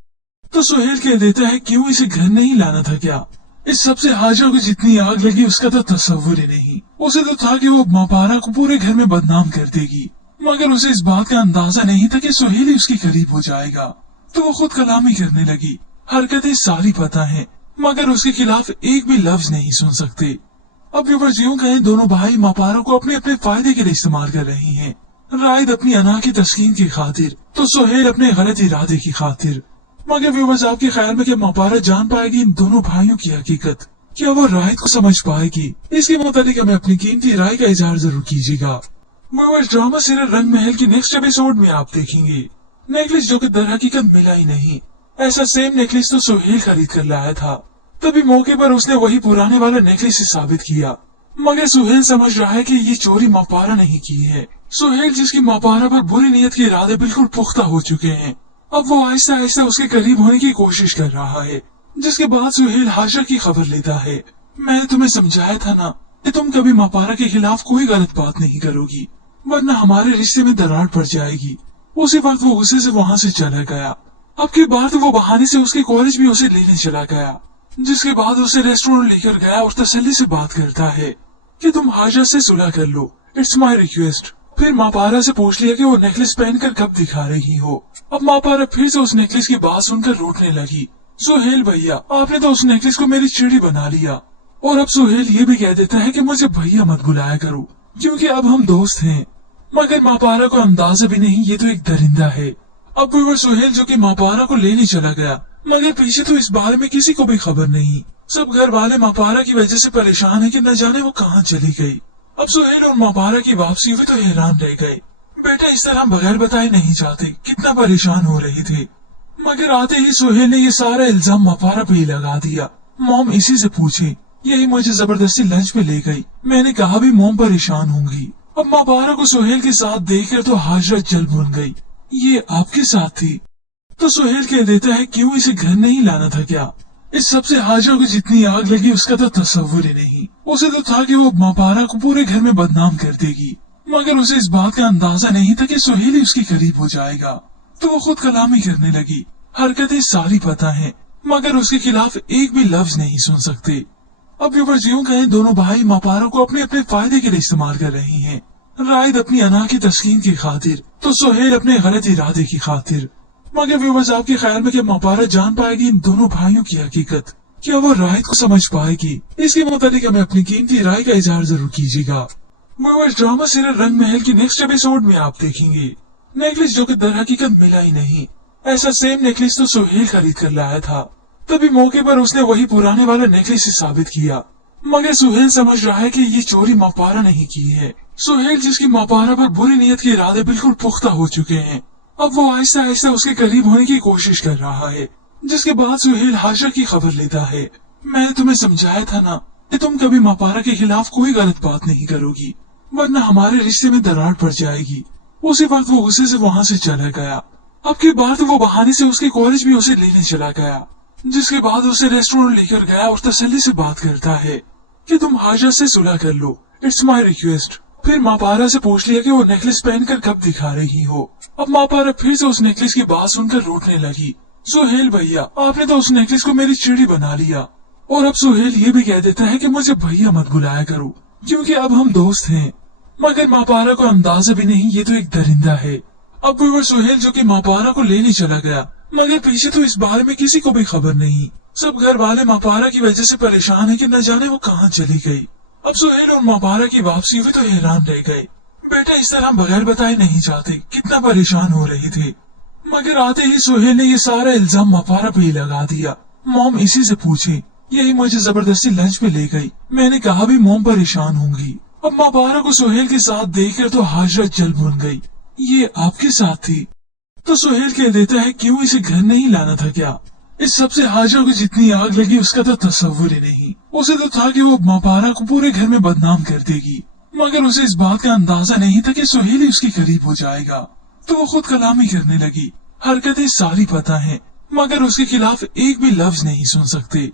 तो सुहेल कह देता है, क्यों इसे घर नहीं लाना था क्या? इस सबसे हाजरा को जितनी आग लगी उसका तो तस्वुर ही नहीं। उसे तो था कि वो मापारा को पूरे घर में बदनाम कर देगी, मगर उसे इस बात का अंदाजा नहीं था कि सुहेल ही उसके करीब हो जाएगा। तो वो खुद कलामी करने लगी। हरकतें सारी पता है, मगर उसके खिलाफ एक भी लफ्ज नहीं सुन सकते। अब व्यूअर्स, यूं कहें दोनों भाई मापारा को अपने अपने फायदे के लिए इस्तेमाल कर रहे हैं। राहिद अपनी अना की तस्कीन की खातिर, तो सुहेल अपने गलत इरादे की खातिर। मगर व्यूअर्स, आपके ख्याल में क्या मापारा जान पाएगी इन दोनों भाइयों की हकीकत? क्या वो राहिद को समझ पाएगी? इसके मुताबिक हमें अपनी कीमती राय का इजहार जरूर कीजिएगा। व्यूअर्स, ड्रामा सीरियल रंग महल की नेक्स्ट एपिसोड में आप देखेंगे नेकलेस जो कि दर हकीकत मिला ही नहीं। ऐसा सेम नेकलेस तो सुहेल खरीद कर लाया था। तभी मौके पर उसने वही पुराने वाला नेकलेस ही साबित किया। मगर सुहेल समझ रहा है कि ये चोरी मापारा नहीं की है। सुहेल, जिसकी मापारा पर बुरी नीयत के इरादे बिल्कुल पुख्ता हो चुके हैं, अब वो आहिस्ता आहिस्ता उसके करीब होने की कोशिश कर रहा है। जिसके बाद सुहेल हाशा की खबर लेता है। मैंने तुम्हें समझाया था ना कि तुम कभी मापारा के खिलाफ कोई गलत बात नहीं करोगी, वरना हमारे रिश्ते में दरार पड़ जाएगी। उसी वक्त वो गुस्से से वहाँ से चला गया। अब की बार वो बहाने से उसके कॉलेज भी उसे लेने चला गया, जिसके बाद उसे रेस्टोरेंट लेकर गया और तसल्ली से बात करता है कि तुम हाशा से सुलह कर लो, इट्स माई रिक्वेस्ट। फिर मापारा से पूछ लिया कि वो नेकलेस पहनकर कब दिखा रही हो। अब मापारा फिर से उस नेकलेस की बात सुनकर रोटने लगी। सुहेल भैया, आपने तो उस नेकलेस को मेरी चिड़ी बना लिया। और अब सुहेल ये भी कह देता है कि मुझे भैया मत बुलाया करो, क्योंकि अब हम दोस्त हैं। मगर मापारा को अंदाजा भी नहीं, ये तो एक दरिंदा है। अब वो सुहेल जो कि मापारा को लेने चला गया, मगर पीछे तो इस बारे में किसी को भी खबर नहीं। सब घर वाले मापारा की वजह से परेशान है कि न जाने वो कहाँ चली गई। अब सुहेल और मापारा की वापसी हुई तो हैरान रह गए। बेटा इस तरह बगैर बताए नहीं जाते, कितना परेशान हो रहे थे। मगर आते ही सुहेल ने ये सारा इल्जाम मापारा पे ही लगा दिया। मॉम इसी से पूछे, यही मुझे जबरदस्ती लंच पे ले गई। मैंने कहा भी मॉम परेशान होंगी। अब मापारा को सुहेल के साथ देखकर तो हाजरा जल भुन गई। ये आपके साथ थी? तो सुहेल कह देता है क्यों इसे घर नहीं लाना था क्या? इस सबसे हाजरा को जितनी आग लगी उसका तो तस्वुर ही नहीं। उसे तो था कि वो मापारा को पूरे घर में बदनाम कर देगी, मगर उसे इस बात का अंदाजा नहीं था कि सुहेल ही उसके करीब हो जाएगा। तो वो खुद कलामी करने लगी। हरकतें सारी पता है, मगर उसके खिलाफ एक भी लफ्ज नहीं सुन सकते। अब व्यूअर्स यूं कहें, दोनों भाई मापारा को अपने अपने फायदे के लिए इस्तेमाल कर रहे हैं। रायद अपनी अना की तस्कीन की खातिर, तो सुहेल अपने गलत इरादे की खातिर। मगर व्यूअर्स आपके ख्याल में क्या मापारा जान पाएगी इन दोनों भाइयों की हकीकत? क्या वो रायद को समझ पाएगी? इसके मुताबिक हमें अपनी कीमती राय का इजहार जरूर कीजिएगा। व्यूअर्स ड्रामा सीरियल रंग महल की नेक्स्ट एपिसोड में आप देखेंगे नेकलेस जो कि दर हकीकत मिला ही नहीं। ऐसा सेम नेकलेस तो सुहेल खरीद कर लाया था। तभी मौके पर उसने वही पुराने वाला नेकलेस ही साबित किया। मगर सुहेल समझ रहा है कि ये चोरी मापारा नहीं की है। सुहेल जिसकी मापारा पर बुरी नीयत के इरादे बिल्कुल पुख्ता हो चुके हैं, अब वो आहिस्ता आहिस्ता उसके करीब होने की कोशिश कर रहा है। जिसके बाद सुहेल हाशा की खबर लेता है। मैंने तुम्हें समझाया था ना कि तुम कभी मापारा के खिलाफ कोई गलत बात नहीं करोगी, वरना हमारे रिश्ते में दरार पड़ जाएगी। उसी वक्त वो गुस्से से वहाँ से चला गया। अब की बार तो वो बहाने से उसके कॉलेज भी उसे लेने चला गया, जिसके बाद उसे रेस्टोरेंट लेकर गया और तसल्ली से बात करता है कि तुम हाशा से सुलह कर लो, इट्स माई रिक्वेस्ट। फिर मापारा से पूछ लिया कि वो नेकलेस पहनकर कब दिखा रही हो। अब मापारा फिर से उस नेकलेस की बात सुनकर रोटने लगी। सुहेल भैया, आपने तो उस नेकलेस को मेरी चिड़ी बना लिया। और अब सुहेल ये भी कह देता है कि मुझे भैया मत बुलाया करो, क्योंकि अब हम दोस्त हैं। मगर मापारा को अंदाजा भी नहीं, ये तो एक दरिंदा है। अब वो सुहेल जो कि मापारा को लेने चला गया, मगर पीछे तो इस बारे में किसी को भी खबर नहीं। सब घर वाले मापारा की वजह से परेशान है कि न जाने वो कहाँ चली गई। अब सुहेल और मापारा की वापसी हुई तो हैरान रह गए। बेटा इस तरह बगैर बताए नहीं जाते, कितना परेशान हो रहे थे। मगर आते ही सुहेल ने ये सारा इल्जाम मापारा पे ही लगा दिया। मॉम इसी से पूछे, यही मुझे जबरदस्ती लंच पे ले गई। मैंने कहा भी मॉम परेशान होंगी। अब मापारा को सुहेल के साथ देखकर तो हाजरा जल भुन गई। ये आपके साथ थी? तो सुहेल कह देता है क्यों इसे घर नहीं लाना था क्या? इस सबसे हाजरा को जितनी आग लगी उसका तो तस्वुर ही नहीं। उसे तो था कि वो मापारा को पूरे घर में बदनाम कर देगी, मगर उसे इस बात का अंदाजा नहीं था कि सुहेल ही उसके करीब हो जाएगा। तो वो खुद कलामी करने लगी। हरकतें सारी पता है, मगर उसके खिलाफ एक भी लफ्ज नहीं सुन सकते।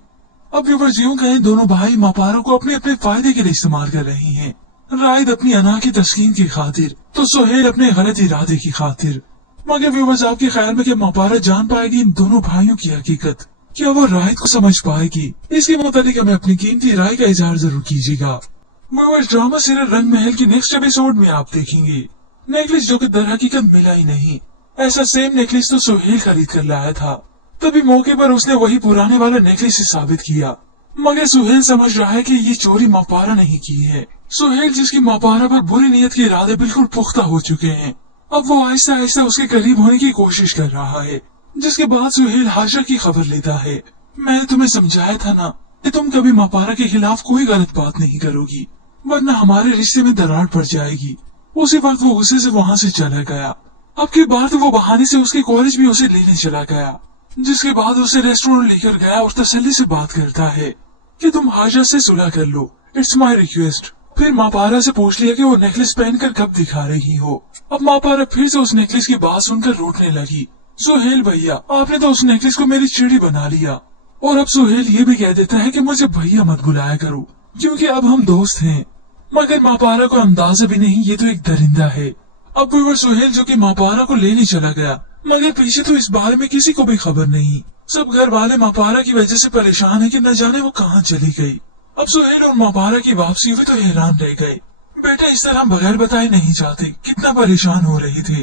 अब व्यूअर्स यूं कहें, दोनों भाई मापारा को अपने अपने फायदे के लिए इस्तेमाल कर रहे हैं। रायद अपनी अना की तस्कीन की खातिर, तो सुहेल अपने गलत इरादे की खातिर। मगर व्यूअर्स आपके ख्याल में क्या मापारा जान पाएगी इन दोनों भाइयों की हकीकत? क्या वो रायद को समझ पाएगी? इसके मुताबिक हमें अपनी कीमती राय का इजहार जरूर कीजिएगा। व्यूअर्स ड्रामा सीरियल रंग महल की नेक्स्ट एपिसोड में आप देखेंगे नेकलेस जो कि दर हकीकत मिला ही नहीं। ऐसा सेम नेकलेस तो सुहेल खरीद कर लाया था। तभी मौके पर उसने वही पुराने वाला नेकलेस ही साबित किया। मगर सुहेल समझ रहा है कि ये चोरी मापारा नहीं की है। सुहेल जिसकी मापारा पर बुरी नीयत के इरादे बिल्कुल पुख्ता हो चुके हैं, अब वो आहिस्ता आहिस्ता उसके करीब होने की कोशिश कर रहा है। जिसके बाद सुहेल हाशा की खबर लेता है। मैंने तुम्हें समझाया था ना कि तुम कभी मापारा के खिलाफ कोई गलत बात नहीं करोगी, वरना हमारे रिश्ते में दरार पड़ जाएगी। उसी वक्त वो गुस्से से वहाँ से चला गया। अब की बार तो वो बहाने से उसके कॉलेज भी उसे लेने चला गया, जिसके बाद उसे रेस्टोरेंट लेकर गया और तसल्ली से बात करता है कि तुम हाशा से सुलह कर लो, इट्स माई रिक्वेस्ट। फिर मापारा से पूछ लिया कि वो नेकलेस पहनकर कब दिखा रही हो। अब मापारा फिर से उस नेकलेस की बात सुनकर रोटने लगी। सुहेल भैया, आपने तो उस नेकलेस को मेरी चिड़ी बना लिया। और अब सुहेल ये भी कह देता है कि मुझे भैया मत बुलाया करो क्योंकि अब हम दोस्त हैं। मगर मापारा को अंदाजा भी नहीं ये तो एक दरिंदा है। अब वो सुहेल जो कि मापारा को लेने चला गया, मगर पीछे तो इस बारे में किसी को भी खबर नहीं। सब घर वाले मापारा की वजह से परेशान है कि न जाने वो कहाँ चली गई। अब सुहेल और मापारा की वापसी हुई तो हैरान रह गए। बेटा इस तरह बगैर बताए नहीं जाते, कितना परेशान हो रहे थे।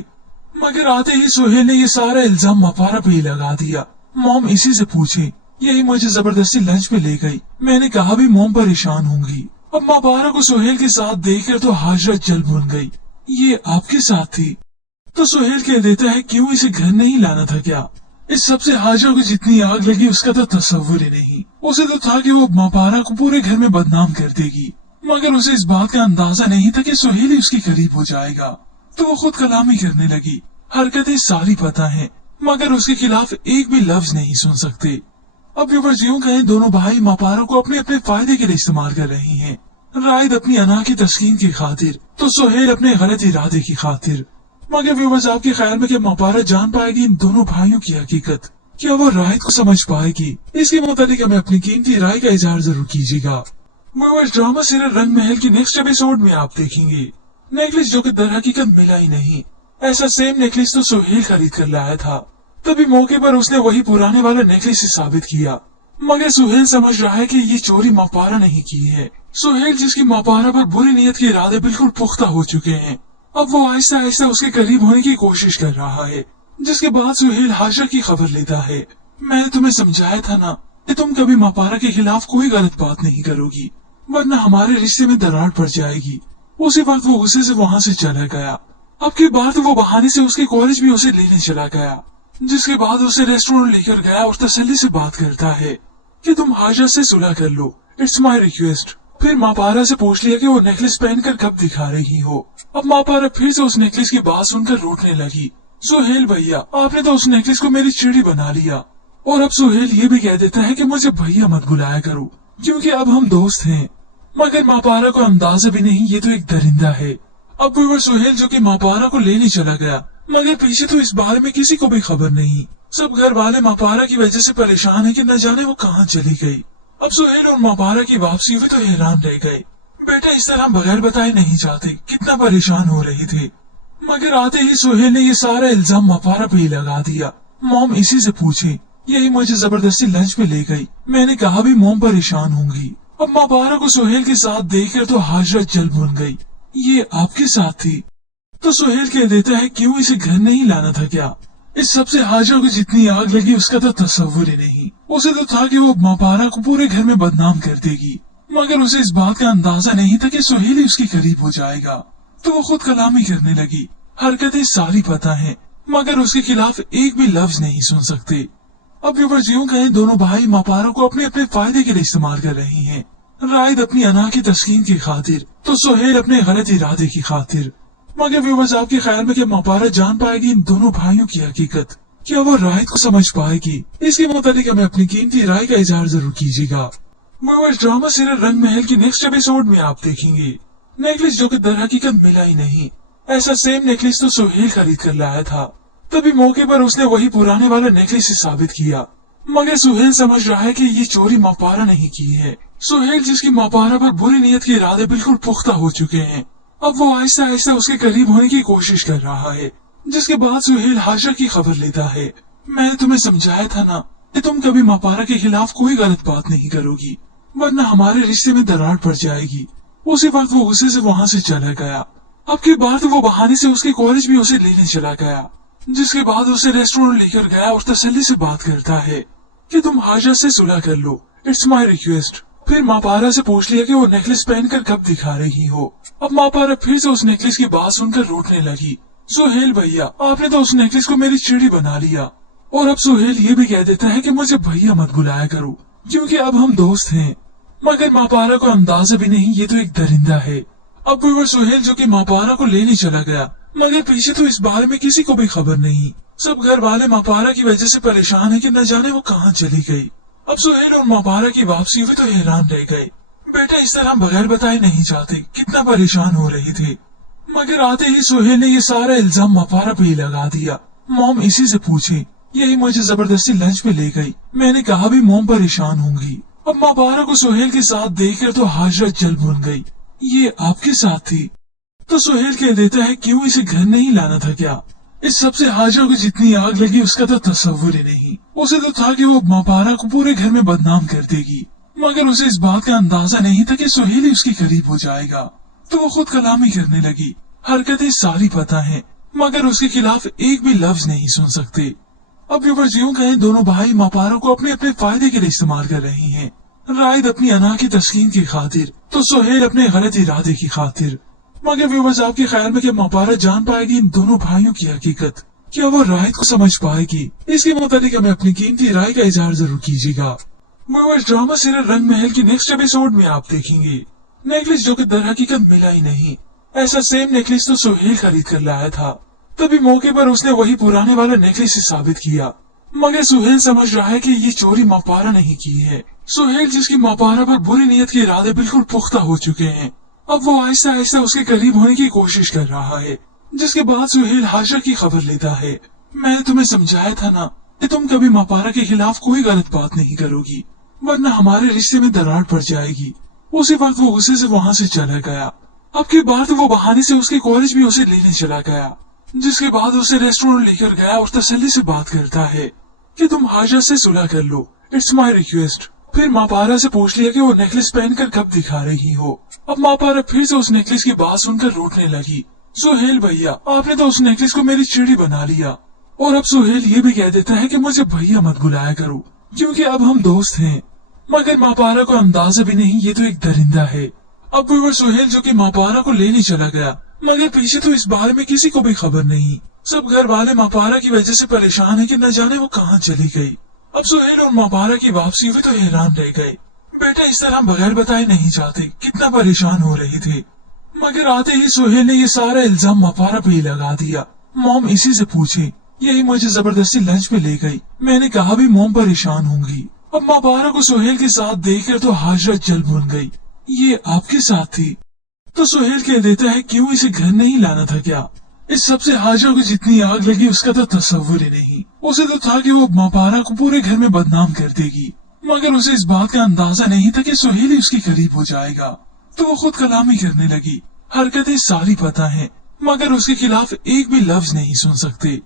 मगर आते ही सुहेल ने ये सारा इल्जाम मापारा पे ही लगा दिया। मॉम इसी से पूछे, यही मुझे जबरदस्ती लंच पे ले गई। मैंने कहा भी मॉम परेशान होंगी। अब मापारा को सुहेल के साथ देखकर तो हाजरा जल भुन गई। ये आपके साथ थी? तो सुहेल कह देता है क्यों इसे घर नहीं लाना था क्या? इस सबसे हाजरा को जितनी आग लगी उसका तो तस्वुर ही नहीं। उसे तो था कि वो मापारा को पूरे घर में बदनाम कर देगी, मगर उसे इस बात का अंदाजा नहीं था कि सुहेल ही उसके करीब हो जाएगा। तो वो खुद कलामी करने लगी। हरकतें सारी पता है, मगर उसके खिलाफ एक भी लफ्ज नहीं सुन सकते। अब व्यूअर्स यूं कहें दोनों भाई मापारा को अपने अपने फायदे के लिए इस्तेमाल कर रहे हैं। राइद अपनी अना की तस्कीन की खातिर, तो सुहेल अपने गलत इरादे की खातिर। मगर व्यूअर्स आपके ख्याल में क्या मापारा जान पाएगी इन दोनों भाइयों की हकीकत? क्या वो राइद को समझ पाएगी? इसके मुताबिक हमें अपनी कीमती राय का इजहार जरूर कीजिएगा। व्यूअर्स ड्रामा सीरियल रंग महल की नेक्स्ट एपिसोड में आप देखेंगे नेकलेस जो कि दर हकीकत मिला ही नहीं। ऐसा सेम नेकलेस तो सुहेल खरीद कर लाया था। तभी मौके पर उसने वही पुराने वाला नेकलेस साबित किया। मगर सुहेल समझ रहा है कि ये चोरी मापारा नहीं की है। सुहेल जिसकी मापारा पर बुरी नीयत के इरादे बिल्कुल पुख्ता हो चुके हैं, अब वो आहिस्ता आहिस्ता उसके करीब होने की कोशिश कर रहा है। जिसके बाद सुहेल हाजरा की खबर लेता है। मैंने तुम्हें समझाया था ना कि तुम कभी मापारा के खिलाफ कोई गलत बात नहीं करोगी, वरना हमारे रिश्ते में दरार पड़ जाएगी। उसी वक्त वो गुस्से से वहाँ से चला गया। अब की बात वो बहाने से उसके कॉलेज भी उसे लेने चला गया। जिसके बाद उसे रेस्टोरेंट लेकर गया और तसल्ली से बात करता है कि तुम हाजरा से सुलह कर लो, इट्स माई रिक्वेस्ट। फिर मापारा से पूछ लिया कि वो नेकलेस पहनकर कब दिखा रही हो। अब मापारा फिर से उस नेकलेस की बात सुनकर रोटने लगी। सुहेल भैया आपने तो उस नेकलेस को मेरी चिड़ी बना लिया। और अब सुहेल ये भी कह देता है कि मुझे भैया मत बुलाया करो क्योंकि अब हम दोस्त हैं। मगर मापारा को अंदाजा भी नहीं ये तो एक दरिंदा है। अब वो सुहेल जो कि मापारा को लेने चला गया, मगर पीछे तो इस बारे में किसी को भी खबर नहीं। सब घर वाले मापारा की वजह से परेशान है कि न जाने वो कहाँ चली गई। अब सुहेल और मापारा की वापसी हुई तो हैरान रह गए। बेटा इस तरह बगैर बताए नहीं जाते, कितना परेशान हो रहे थे। मगर आते ही सुहेल ने ये सारा इल्जाम मापारा पे ही लगा दिया। मॉम इसी से पूछे, यही मुझे जबरदस्ती लंच पे ले गई। मैंने कहा भी मॉम परेशान होंगी। अब मापारा को सुहेल के साथ देखकर तो हाजरा जल भुन गई। ये आपके साथ थी? तो सुहेल कह देता है क्यों इसे घर नहीं लाना था क्या? इस सबसे हाजरा को जितनी आग लगी उसका तो तस्वुर ही नहीं। उसे तो था कि वो मापारा को पूरे घर में बदनाम कर देगी, मगर उसे इस बात का अंदाजा नहीं था कि सुहेल ही उसके करीब हो जाएगा। तो वो खुद कलामी करने लगी। हरकतें सारी पता है, मगर उसके खिलाफ एक भी लफ्ज नहीं सुन सकते। अब व्यूअर्स यूं कहें दोनों भाई मापारा को अपने अपने फायदे के लिए इस्तेमाल कर रहे हैं। राइद अपनी अना की तस्कीन की खातिर, तो सुहेल अपने गलत इरादे की खातिर। मगर व्यूअर्स आपके ख्याल में क्या मापारा जान पाएगी इन दोनों भाइयों की हकीकत? क्या वो राइद को समझ पाएगी? इसके मुताबिक हमें अपनी कीमती राय का इजहार जरूर कीजिएगा। व्यूअर्स ड्रामा सीरियल रंग महल की नेक्स्ट एपिसोड में आप देखेंगे नेकलेस जो कि दर हकीकत मिला ही नहीं। ऐसा सेम नेकलेस तो सुहेल खरीद कर लाया था। तभी मौके पर उसने वही पुराने वाला नेकलेस साबित किया। मगर सुहेल समझ रहा है कि ये चोरी मापारा नहीं की है। सुहेल जिसकी मापारा पर बुरी नीयत के इरादे बिल्कुल पुख्ता हो चुके हैं, अब वो आहिस्ता आहिस्ता उसके करीब होने की कोशिश कर रहा है। जिसके बाद सुहेल हाजरा की खबर लेता है। मैंने तुम्हें समझाया था ना कि तुम कभी मापारा के खिलाफ कोई गलत बात नहीं करोगी, वरना हमारे रिश्ते में दरार पड़ जाएगी। उसी वक्त वो गुस्से से वहाँ से चला गया। अब की बात वो बहाने से उसके कॉलेज भी उसे लेने चला गया। जिसके बाद उसे रेस्टोरेंट लेकर गया और तसल्ली से बात करता है कि तुम हाजरा से सुलह कर लो, इट्स माई रिक्वेस्ट। फिर मापारा से पूछ लिया कि वो नेकलेस पहनकर कब दिखा रही हो। अब मापारा फिर से उस नेकलेस की बात सुनकर रोटने लगी। सुहेल भैया आपने तो उस नेकलेस को मेरी चिड़ी बना लिया। और अब सुहेल ये भी कह देता है कि मुझे भैया मत बुलाया करो क्योंकि अब हम दोस्त हैं। मगर मापारा को अंदाजा भी नहीं ये तो एक दरिंदा है। अब वो सुहेल जो कि मापारा को लेने चला गया, मगर पीछे तो इस बारे में किसी को भी खबर नहीं। सब घर वाले मापारा की वजह से परेशान है कि न जाने वो कहाँ चली गई। अब सुहेल और मापारा की वापसी हुई तो हैरान रह गए। बेटा इस तरह बगैर बताए नहीं जाते, कितना परेशान हो रहे थे। मगर आते ही सुहेल ने ये सारा इल्जाम मापारा पे ही लगा दिया। मॉम इसी से पूछे, यही मुझे जबरदस्ती लंच पे ले गई। मैंने कहा भी मोम परेशान होंगी। अब मापारा को सुहेल के साथ देखकर तो हाजरा जल भुन गई। ये आपके साथ थी? तो सुहेल कह देता है क्यों इसे घर नहीं लाना था क्या? इस सबसे हाजरा को जितनी आग लगी उसका तो तस्वुर ही नहीं। उसे तो था कि वो मापारा को पूरे घर में बदनाम कर देगी, मगर उसे इस बात का अंदाजा नहीं था कि सुहेल ही उसके करीब हो जाएगा। तो वो खुद कलामी करने लगी। हरकतें सारी पता है, मगर उसके खिलाफ एक भी लफ्ज नहीं सुन सकते। अब व्यूअर्स यूं कहें दोनों भाई मापारा को अपने अपने फायदे के लिए इस्तेमाल कर रहे हैं। रायद अपनी अना की तस्कीन की खातिर, तो सुहेल अपने गलत इरादे की खातिर। मगर व्यूअर्स आपके ख्याल में क्या मापारा जान पाएगी इन दोनों भाइयों की हकीकत? क्या वो रायद को समझ पाएगी? इसके मुताबिक हमें अपनी कीमती राय का इजहार जरूर कीजिएगा। व्यूअर्स ड्रामा सीरियल रंग महल की नेक्स्ट एपिसोड में आप देखेंगे नेकलेस जो कि दर हकीकत मिला ही नहीं। ऐसा सेम नेकलेस तो सुहेल खरीद कर लाया था। तभी मौके पर उसने वही पुराने वाला नेकलेस ही साबित किया। मगर सुहेल समझ रहा है कि ये चोरी मापारा नहीं की है। सुहेल जिसकी मापारा पर बुरी नीयत के इरादे बिल्कुल पुख्ता हो चुके हैं, अब वो आहिस्ता आहिस्ता उसके करीब होने की कोशिश कर रहा है। जिसके बाद सुहेल हाजरा की खबर लेता है। मैंने तुम्हें समझाया था ना कि तुम कभी मापारा के खिलाफ कोई गलत बात नहीं करोगी, वरना हमारे रिश्ते में दरार पड़ जाएगी। उसी वक्त वो गुस्से से वहाँ से चला गया। अब की बार तो वो बहाने से उसके कॉलेज भी उसे लेने चला गया। जिसके बाद उसे रेस्टोरेंट लेकर गया और तसल्ली से बात करता है कि तुम हाजरा से सुलह कर लो, इट्स माई रिक्वेस्ट। फिर मापारा से पूछ लिया कि वो नेकलेस पहनकर कब दिखा रही हो। अब मापारा फिर से उस नेकलेस की बात सुनकर रोटने लगी। सुहेल भैया, आपने तो उस नेकलेस को मेरी चिड़ी बना लिया। और अब सुहेल ये भी कह देता है कि मुझे भैया मत बुलाया करो, क्योंकि अब हम दोस्त हैं। मगर मापारा को अंदाजा भी नहीं ये तो एक दरिंदा है। अब वो सुहेल जो कि मापारा को लेने चला गया, मगर पीछे तो इस बारे में किसी को भी खबर नहीं। सब घर वाले मापारा की वजह से परेशान है कि न जाने वो कहाँ चली गई। अब सुहेल और मापारा की वापसी हुई तो हैरान रह गए। बेटा इस तरह बगैर बताए नहीं जाते, कितना परेशान हो रहे थे। मगर आते ही सुहेल ने ये सारा इल्जाम मापारा पे ही लगा दिया। मॉम इसी से पूछे, यही मुझे जबरदस्ती लंच पे ले गई। मैंने कहा भी मोम परेशान होंगी। अब मापारा को सुहेल के साथ देखकर तो हाजरा जल भुन गई। ये आपके साथ थी? तो सुहेल कह देता है क्यों इसे घर नहीं लाना था क्या? इस सबसे हाजरा को जितनी आग लगी उसका तो तस्वुर ही नहीं। उसे तो था कि वो मापारा को पूरे घर में बदनाम कर देगी, मगर उसे इस बात का अंदाजा नहीं था कि सुहेल ही उसके करीब हो जाएगा। तो वो खुद कलामी करने लगी। हरकतें सारी पता है, मगर उसके खिलाफ एक भी लफ्ज नहीं सुन सकते।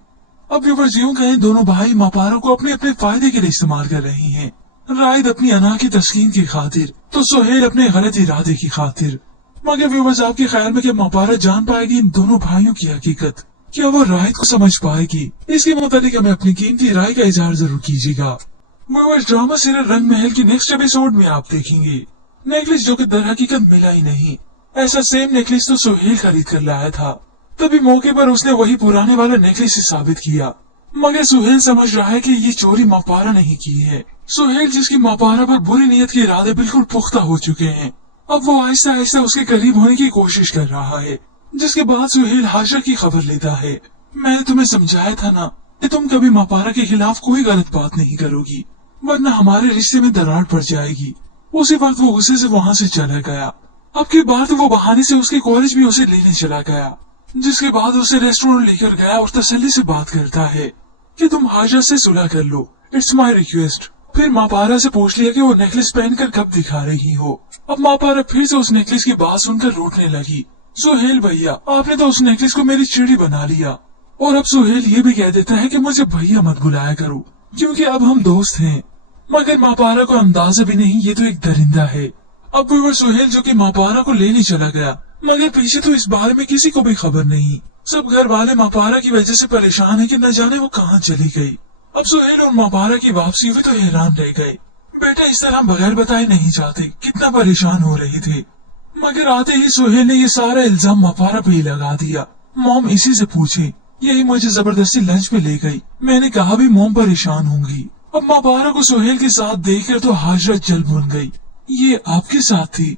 अब व्यूअर्स यूं कहें दोनों भाई मापारा को अपने अपने फायदे के लिए इस्तेमाल कर रहे हैं। रायद अपनी अना की तस्कीन की खातिर, तो सुहेल अपने गलत इरादे की खातिर। मगर व्यूअर्स आपके ख्याल में क्या मापारा जान पाएगी इन दोनों भाइयों की हकीकत? क्या वो रायद को समझ पाएगी? इसके मुताबिक हमें अपनी कीमती राय का इजहार जरूर कीजिएगा। व्यूअर्स ड्रामा सीरियल रंग महल की नेक्स्ट एपिसोड में आप देखेंगे नेकलेस जो कि दर हकीकत मिला ही नहीं। ऐसा सेम नेकलेस तो सुहेल खरीद कर लाया था। तभी मौके पर उसने वही पुराने वाला नेकलेस ही साबित किया। मगर सुहेल समझ रहा है कि ये चोरी मापारा नहीं की है। सुहेल जिसकी मापारा पर बुरी नीयत के इरादे बिल्कुल पुख्ता हो चुके हैं, अब वो आहिस्ता आहिस्ता उसके करीब होने की कोशिश कर रहा है। जिसके बाद सुहेल हाजरा की खबर लेता है। मैंने तुम्हें समझाया था ना कि तुम कभी मापारा के खिलाफ कोई गलत बात नहीं करोगी, वरना हमारे रिश्ते में दरार पड़ जाएगी। उसी वक्त वो गुस्से से वहाँ से चला गया। अब की बार तो वो बहाने से उसके कॉलेज भी उसे लेने चला गया। जिसके बाद उसे रेस्टोरेंट लेकर गया और तसल्ली से बात करता है कि तुम हाजरा से सुलह कर लो, इट्स माई रिक्वेस्ट। फिर मापारा से पूछ लिया कि वो नेकलेस पहनकर कब दिखा रही हो। अब मापारा फिर से उस नेकलेस की बात सुनकर रोटने लगी। सुहेल भैया, आपने तो उस नेकलेस को मेरी चिड़ी बना लिया। और अब सुहेल ये भी कह देता है कि मुझे भैया मत बुलाया करो, क्योंकि अब हम दोस्त हैं। मगर मापारा को अंदाजा भी नहीं ये तो एक दरिंदा है। अब वो सुहेल जो कि मापारा को लेने चला गया, मगर पीछे तो इस बारे में किसी को भी खबर नहीं। सब घर वाले मापारा की वजह से परेशान है कि न जाने वो कहाँ चली गई। अब सुहेल और मापारा की वापसी हुई तो हैरान रह गए। बेटा इस तरह बगैर बताए नहीं जाते, कितना परेशान हो रहे थे। मगर आते ही सुहेल ने ये सारा इल्जाम मापारा पे ही लगा दिया। मॉम इसी से पूछे, यही मुझे जबरदस्ती लंच पे ले गई। मैंने कहा भी मोम परेशान होंगी। अब मापारा को सुहेल के साथ देखकर तो हाजरा जल भुन गई। ये आपके साथ थी?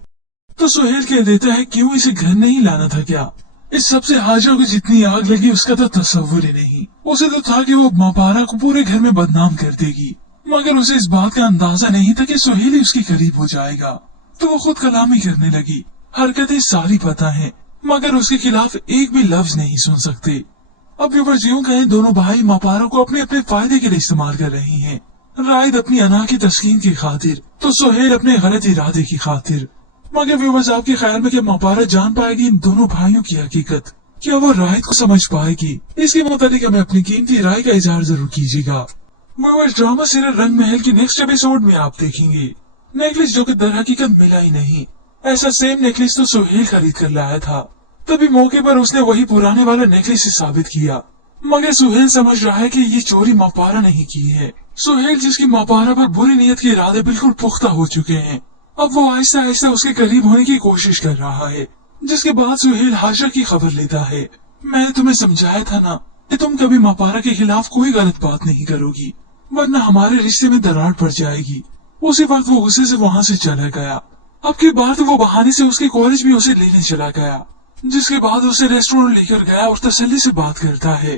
तो सुहेल कह देता है क्यों इसे घर नहीं लाना था क्या? इस सबसे हाजरा को जितनी आग लगी उसका तो तस्वुर ही नहीं। उसे तो था कि वो मापारा को पूरे घर में बदनाम कर देगी, मगर उसे इस बात का अंदाजा नहीं था कि सुहेल ही उसके करीब हो जाएगा। तो वो खुद कलामी करने लगी। हरकतें सारी पता है, मगर उसके खिलाफ एक भी लफ्ज नहीं सुन सकते। अब व्यूअर्स यूं कहें दोनों भाई मापारा को अपने अपने फायदे के लिए इस्तेमाल कर रहे हैं। राइद अपनी अना की तस्कीन की खातिर तो सुहेल अपने गलत इरादे की खातिर। मगर व्यूअर्स आपके ख्याल में क्या मापारा जान पाएगी इन दोनों भाइयों की हकीकत? क्या वो राहिद को समझ पाएगी? इसके मुताबिक हमें अपनी कीमती राय का इजहार जरूर कीजिएगा। व्यूअर्स ड्रामा सीरियल रंग महल की नेक्स्ट एपिसोड में आप देखेंगे नेकलेस जो कि दर हकीकत मिला ही नहीं। ऐसा सेम नेकलेस तो सुहेल खरीद कर लाया था। तभी मौके पर उसने वही पुराने वाला नेकलेस ही साबित किया। मगर सुहेल समझ रहा है कि ये चोरी मापारा नहीं की है। सुहेल जिसकी मापारा पर बुरी नीयत के इरादे बिल्कुल पुख्ता हो चुके हैं, अब वो आहिस्ता आहिस्ता उसके करीब होने की कोशिश कर रहा है। जिसके बाद सुहेल हाजरा की खबर लेता है। मैंने तुम्हें समझाया था ना कि तुम कभी मापारा के खिलाफ कोई गलत बात नहीं करोगी, वरना हमारे रिश्ते में दरार पड़ जाएगी। उसी वक्त वो गुस्से से वहाँ से चला गया। अब की बार तो वो बहाने से उसके कॉलेज में उसे लेने चला गया। जिसके बाद उसे रेस्टोरेंट लेकर गया और तसल्ली से बात करता है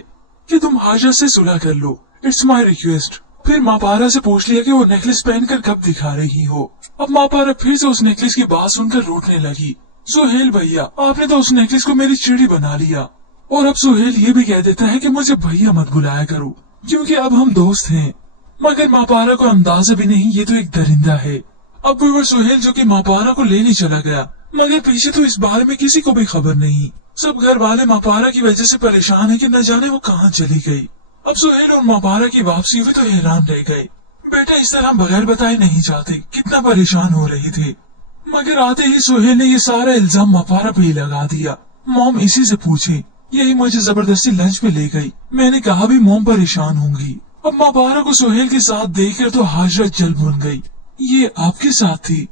कि तुम हाजरा से सुलह कर लो, इट्स माई रिक्वेस्ट। फिर मापारा से पूछ लिया कि वो नेकलेस पहनकर कब दिखा रही हो। अब मापारा फिर से उस नेकलेस की बात सुनकर रोटने लगी। सुहेल भैया, आपने तो उस नेकलेस को मेरी चिड़ी बना लिया। और अब सुहेल ये भी कह देता है कि मुझे भैया मत बुलाया करो, क्योंकि अब हम दोस्त हैं। मगर मापारा को अंदाजा भी नहीं ये तो एक दरिंदा है। अब वो सुहेल जो कि मापारा को लेने चला गया, मगर पीछे तो इस बारे में किसी को भी खबर नहीं। सब घर वाले मापारा की वजह से परेशान है कि न जाने वो कहाँ चली गई। अब सुहेल और मापारा की वापसी हुई तो हैरान रह गए। बेटा इस तरह बगैर बताए नहीं जाते, कितना परेशान हो रहे थे। मगर आते ही सुहेल ने ये सारा इल्जाम मापारा पे ही लगा दिया। मॉम इसी से पूछे, यही मुझे जबरदस्ती लंच पे ले गई। मैंने कहा भी मॉम परेशान होंगी। अब मापारा को सुहेल के साथ देखकर तो हाजरा जल भुन गई। ये आपके साथ थी?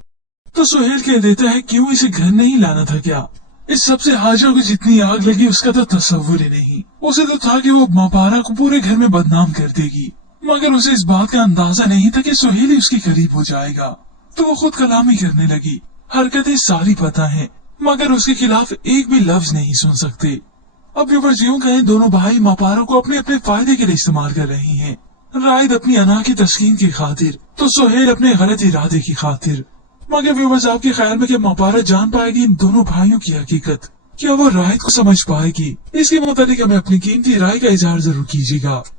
तो सुहेल कह देता है क्यों इसे घर नहीं लाना था क्या? इस सबसे हाजरा को जितनी आग लगी उसका तो तस्वुर ही नहीं। उसे तो था कि वो मापारा को पूरे घर में बदनाम कर देगी, मगर उसे इस बात का अंदाजा नहीं था कि सुहेल ही उसके करीब हो जाएगा। तो वो खुद कलामी करने लगी। हरकतें सारी पता है, मगर उसके खिलाफ एक भी लफ्ज नहीं सुन सकते। अब व्यूअर्स यूं कहें दोनों भाई मापारा को अपने अपने फायदे के लिए इस्तेमाल कर रहे हैं। राइद अपनी अना की तस्कीन की खातिर तो सुहेल अपने गलत इरादे की खातिर। मगर व्यूअर्स आपके ख्याल में क्या मापारा जान पाएगी इन दोनों भाइयों की हकीकत? क्या वो राहिद को समझ पाएगी? इसके मुताबिक हमें अपनी कीमती राय का इजहार जरूर कीजिएगा।